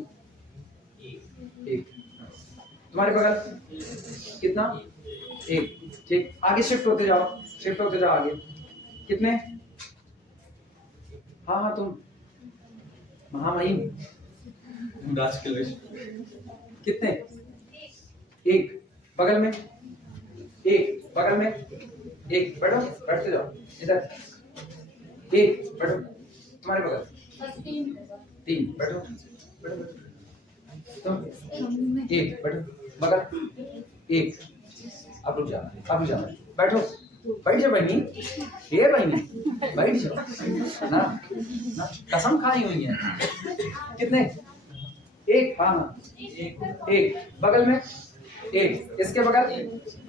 एक, तुम्हारे बगल कितना? एक, ठीक, आगे शिफ्ट होते जाओ आगे, कितने? हाँ तुम महामहिम कितने? एक, बगल में एक, बगल में एक, बैठो, बैठते जाओ इधर, एक, बैठो, तुम्हारे बगल तीन, बैठो, तुम एक, बैठो, बगल एक, अब रुक जाना, बैठो, बैठ जाओ बहनी, ये बहनी बैठ जाओ ना, कसम खाई हुई है। कितने? एक, हाँ एक, बगल में एक, इसके बगल,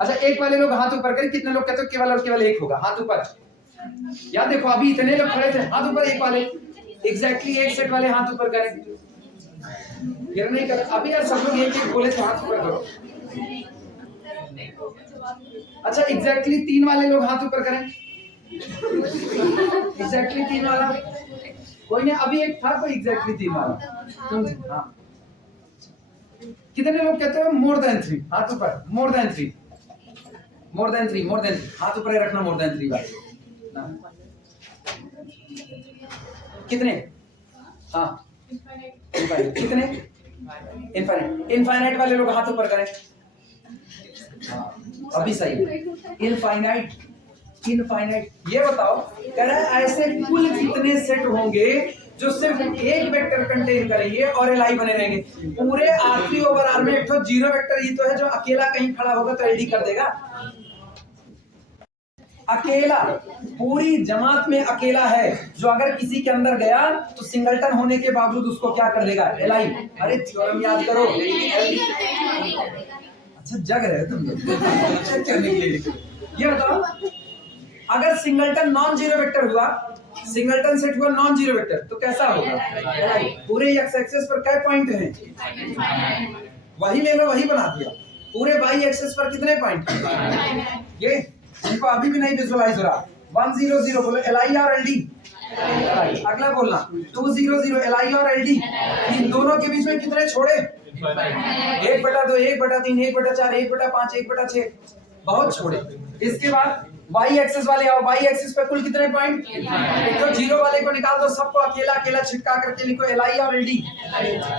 अच्छा एक वाले लोग हाथ ऊपर करें, कितने लोग कहते हो केवल और केवल एक होगा? हाथ ऊपर, यार देखो अभी इतने लोग खड़े थे, हाथ ऊपर, एक वाले एग्जैक्टली एक सेट वाले हाथ ऊपर करें, फिर नहीं कर, अभी यार सब लोग एक बोले तो हाथ ऊपर करो। अच्छा एग्जैक्टली तीन वाले लोग हाथ ऊपर करें, एग्जैक्टली तीन वाला कोई नहीं, अभी एक था कोई एग्जैक्टली तीन वाला, तुम, हाँ कितने लोग कहते हो मोर देन 3? हाथ ऊपर, मोर देन 3, हाथ ऊपर रखना, मोर देन 3 वाले कितने? हाँ कितने? इनफाइनाइट वाले लोग हाथ ऊपर करें, हाँ अभी सही है। इनफाइनाइट, ये बताओ कह रहा है ऐसे कुल कितने सेट होंगे जो सिर्फ एक वेक्टर कंटेन करेंगे और LI बने रहेंगे? पूरे R3 over R में एक तो जीरो वेक्टर ही तो है जो अकेला कहीं खड़ा होगा तो LD कर देगा, अकेला, पूरी जमात में अकेला है जो अगर किसी के अंदर गया तो सिंगलटन होने के बावजूद उसको क्या कर देगा? LI। अरे थ्योरम याद करो, अच्छा जग रहे तुम लोग। ये बताओ अगर सिंगलटन नॉन जीरो वेक्टर हुआ, सिंगलटन सेट हुआ नॉन जीरो वेक्टर तो कैसा होगा? पूरे एक्स एक्सिस पर क्या पॉइंट हैं? वही ले लो, वही बना दिया। पूरे वाई एक्सिस पर कितने पॉइंट हैं? ये जिनको अभी भी नहीं विजुअलाइज हो रहा, 1 0 0 बोलो LI और LD। अगला बोलना 2 0 0 LI और LD। इन दोनों के बीच में कितने छोड़े? 1/2, 1/3, 1/4, 1/5, 1/6, बहुत छोड़े। इसके बाद वाई एक्सिस वाले आओ, वाई एक्सिस पे कुल कितने पॉइंट? तो जीरो वाले को निकाल दो, सबको अकेला अकेला छिटका करके लिखो LI और LD।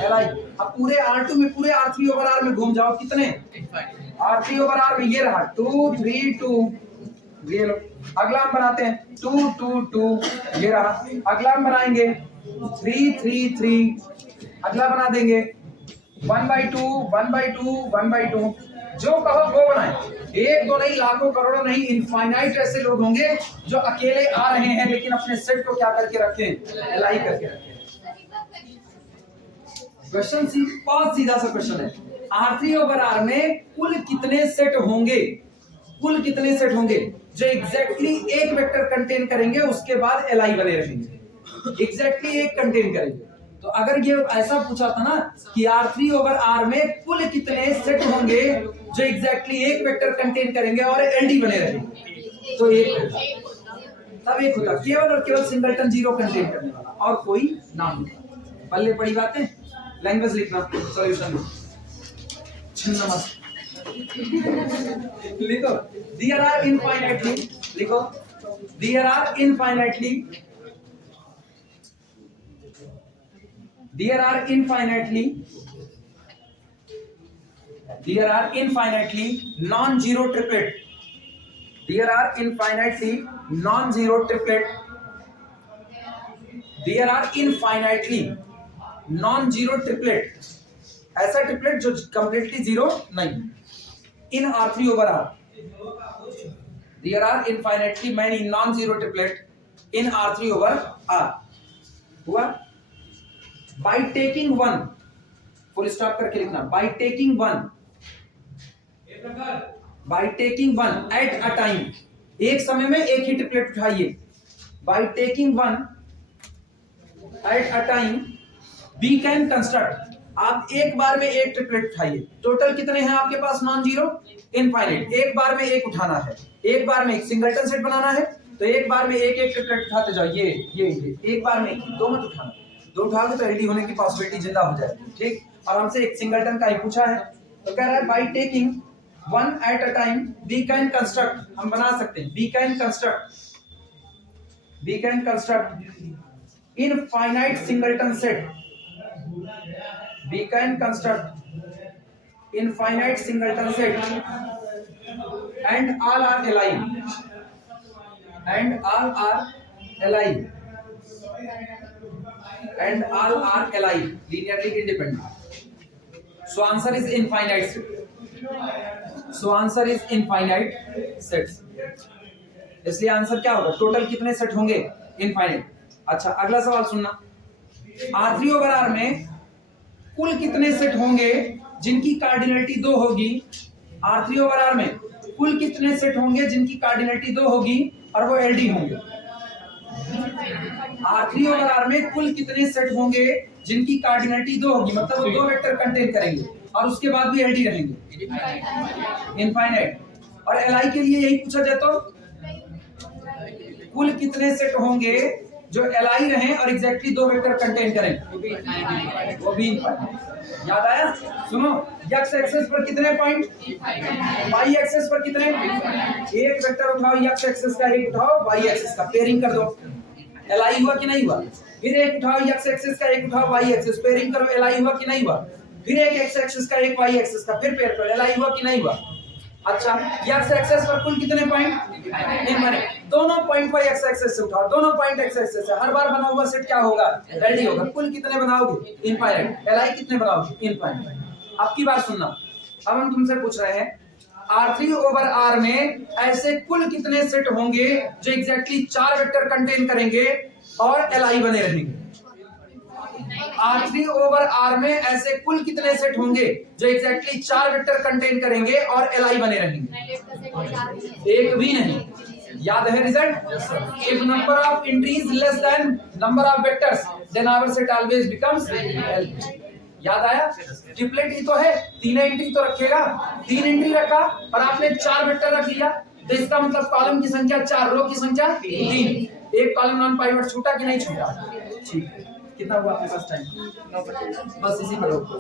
LI। अब पूरे R2 में, पूरे R3 over R में घूम जाओ, कितने? R3 over R में ये रहा 2 3 2, ये लो। अगला हम बनाते हैं 2 2 2, ये रहा। अगला हम बनाएंगे 3 3 3, अगला बना देंगे 1/2 1/2 1/2, जो कहो वो बनाए। एक दो नहीं, लाखों करोड़ों नहीं, इनफाइनाइट ऐसे लोग होंगे जो अकेले आ रहे हैं लेकिन अपने सेट को क्या करके रखें, एलाई करके रखें। क्वेश्चन बहुत सीधा सा क्वेश्चन है। R3 ओवर R में कुल कितने सेट होंगे, कुल कितने सेट होंगे जो एग्जैक्टली एक वेक्टर कंटेन करेंगे, उसके बाद एलाई बने रहेंगे। एग्जैक्टली एक कंटेन करेंगे। तो अगर ये ऐसा पूछा था ना कि R3 ओवर R में कुल कितने सेट होंगे जो एग्जैक्टली एक वेक्टर कंटेन करेंगे और एलडी बने रहेंगे, तो एक तब एक होता, केवल और केवल सिंगलटन जीरो कंटेन करने वाला, और कोई ना होता। पल्ले पड़ी बातें, लैंग्वेज लिखना, सॉल्यूशन लिखो। There are infinitely, लिखो there are infinitely non-zero triplet. There are infinitely non-zero triplet. There are infinitely non-zero triplet. ऐसा ट्रिपलेट जो कंप्लीटली जीरो नहीं। इन R3 over R there are infinitely many non-zero triplet in R3 over R। हुआ? By taking one, full stop करके लिखना, by taking one at a time, एक समय में एक ही ट्रिपलेट उठाइए। By taking one at a time we can construct, आप एक बार में एक ट्रिपलेट उठाइए। टोटल कितने हैं आपके पास नॉन जीरो? इनफाइनाइट। एक बार में एक उठाना है, एक बार में एक सिंगलटन सेट बनाना है, तो एक बार में एक एक ट्रिपलेट उठाते जाओ। ये एक बार में एक, दो मत उठाना, दो उठाओगे तो एलडी होने की पॉसिबिलिटी जिंदा हो जाएगी। ठीक, और हमसे एक सिंगलटन का ही पूछा है, तो कह रहा है by taking one at a time we can construct, हम बना सकते हैं, we can construct infinite singleton set. We can construct infinite singleton set and all are alive, linearly independent. So answer is infinite sets। इसलिए answer क्या होगा, total कितने set होंगे, infinite. अच्छा, अगला सवाल सुनना, R3 ओवर R में कुल कितने सेट होंगे जिनकी कार्डिनलिटी 2 होगी। R3 ओवर R में कुल कितने सेट होंगे जिनकी कार्डिनलिटी 2 होगी और वो एलडी होंगे। R3 ओवर R में कुल कितने सेट होंगे जिनकी कार्डिनलिटी 2 होगी, मतलब वो 2 वेक्टर कंटेन करेंगे और उसके बाद भी एलडी रहेंगे, इनफाइनाइट। और एलआई के लिए यही पूछा जाए तो कुल कितने सेट होंगे जो एलआई रहे और एग्जैक्टली 2 वेक्टर कंटेन करें, वो भी इनफाइनाइट। याद आया? सुनो, एक्स एक्सिस पर कितने पॉइंट, वाई एक्सिस पर कितने, एक वेक्टर उठाओ एक्स एक्सिस का, एक उठाओ वाई एक्सिस का, पेयरिंग कर दो, एलआई हुआ कि नहीं हुआ। फिर एक उठाओ एक्स एक्सिस का, एक उठाओ वाई एक्सिस, पेयरिंग करो, एलआई हुआ कि नहीं हुआ। फिर एक एक्स एक्सिस का, एक वाई एक्सिस का, फिर पेयर करो, एलआई हुआ कि नहीं हुआ। अच्छा, एक्स एक्सिस पर कुल कितने पॉइंट, दोनों पॉइंट पर एक्स एक्सिस से उठाओ, दोनों पॉइंट एक्स एक्सिस से, हर बार बना हुआ सेट क्या होगा, एलडी होगा। कुल कितने बनाओगे, इनफाइनाइट। एलआई कितने बनाओगे, इनफाइनाइट। अब की बात सुनना, अब हम तुमसे पूछ रहे हैं R3 ओवर R में ऐसे कुल कितने सेट होंगे जो एग्जैक्टली 4 वेक्टर कंटेन करेंगे और एलआई बने रहेंगे। R3 ओवर R में ऐसे कुल कितने सेट होंगे जो एग्जैक्टली 4 वेक्टर कंटेन करेंगे और एलआई बने रहेंगे, एक भी नहीं। याद है result? If number of entries less than number of vectors then our set always becomes L. याद आया? ट्रिपलेट ही तो है, 3 एंट्री तो रखेगा, 3 एंट्री रखा और आपने 4 वेक्टर रख लिया, तो इसका मतलब कॉलम की संख्या 4, रो की संख्या 3, एक कॉलम नॉन पाइवट छूटा कि नहीं छूटा। ठीक है, कितना हुआ आपके पास टाइम, बस इसी पर रोको।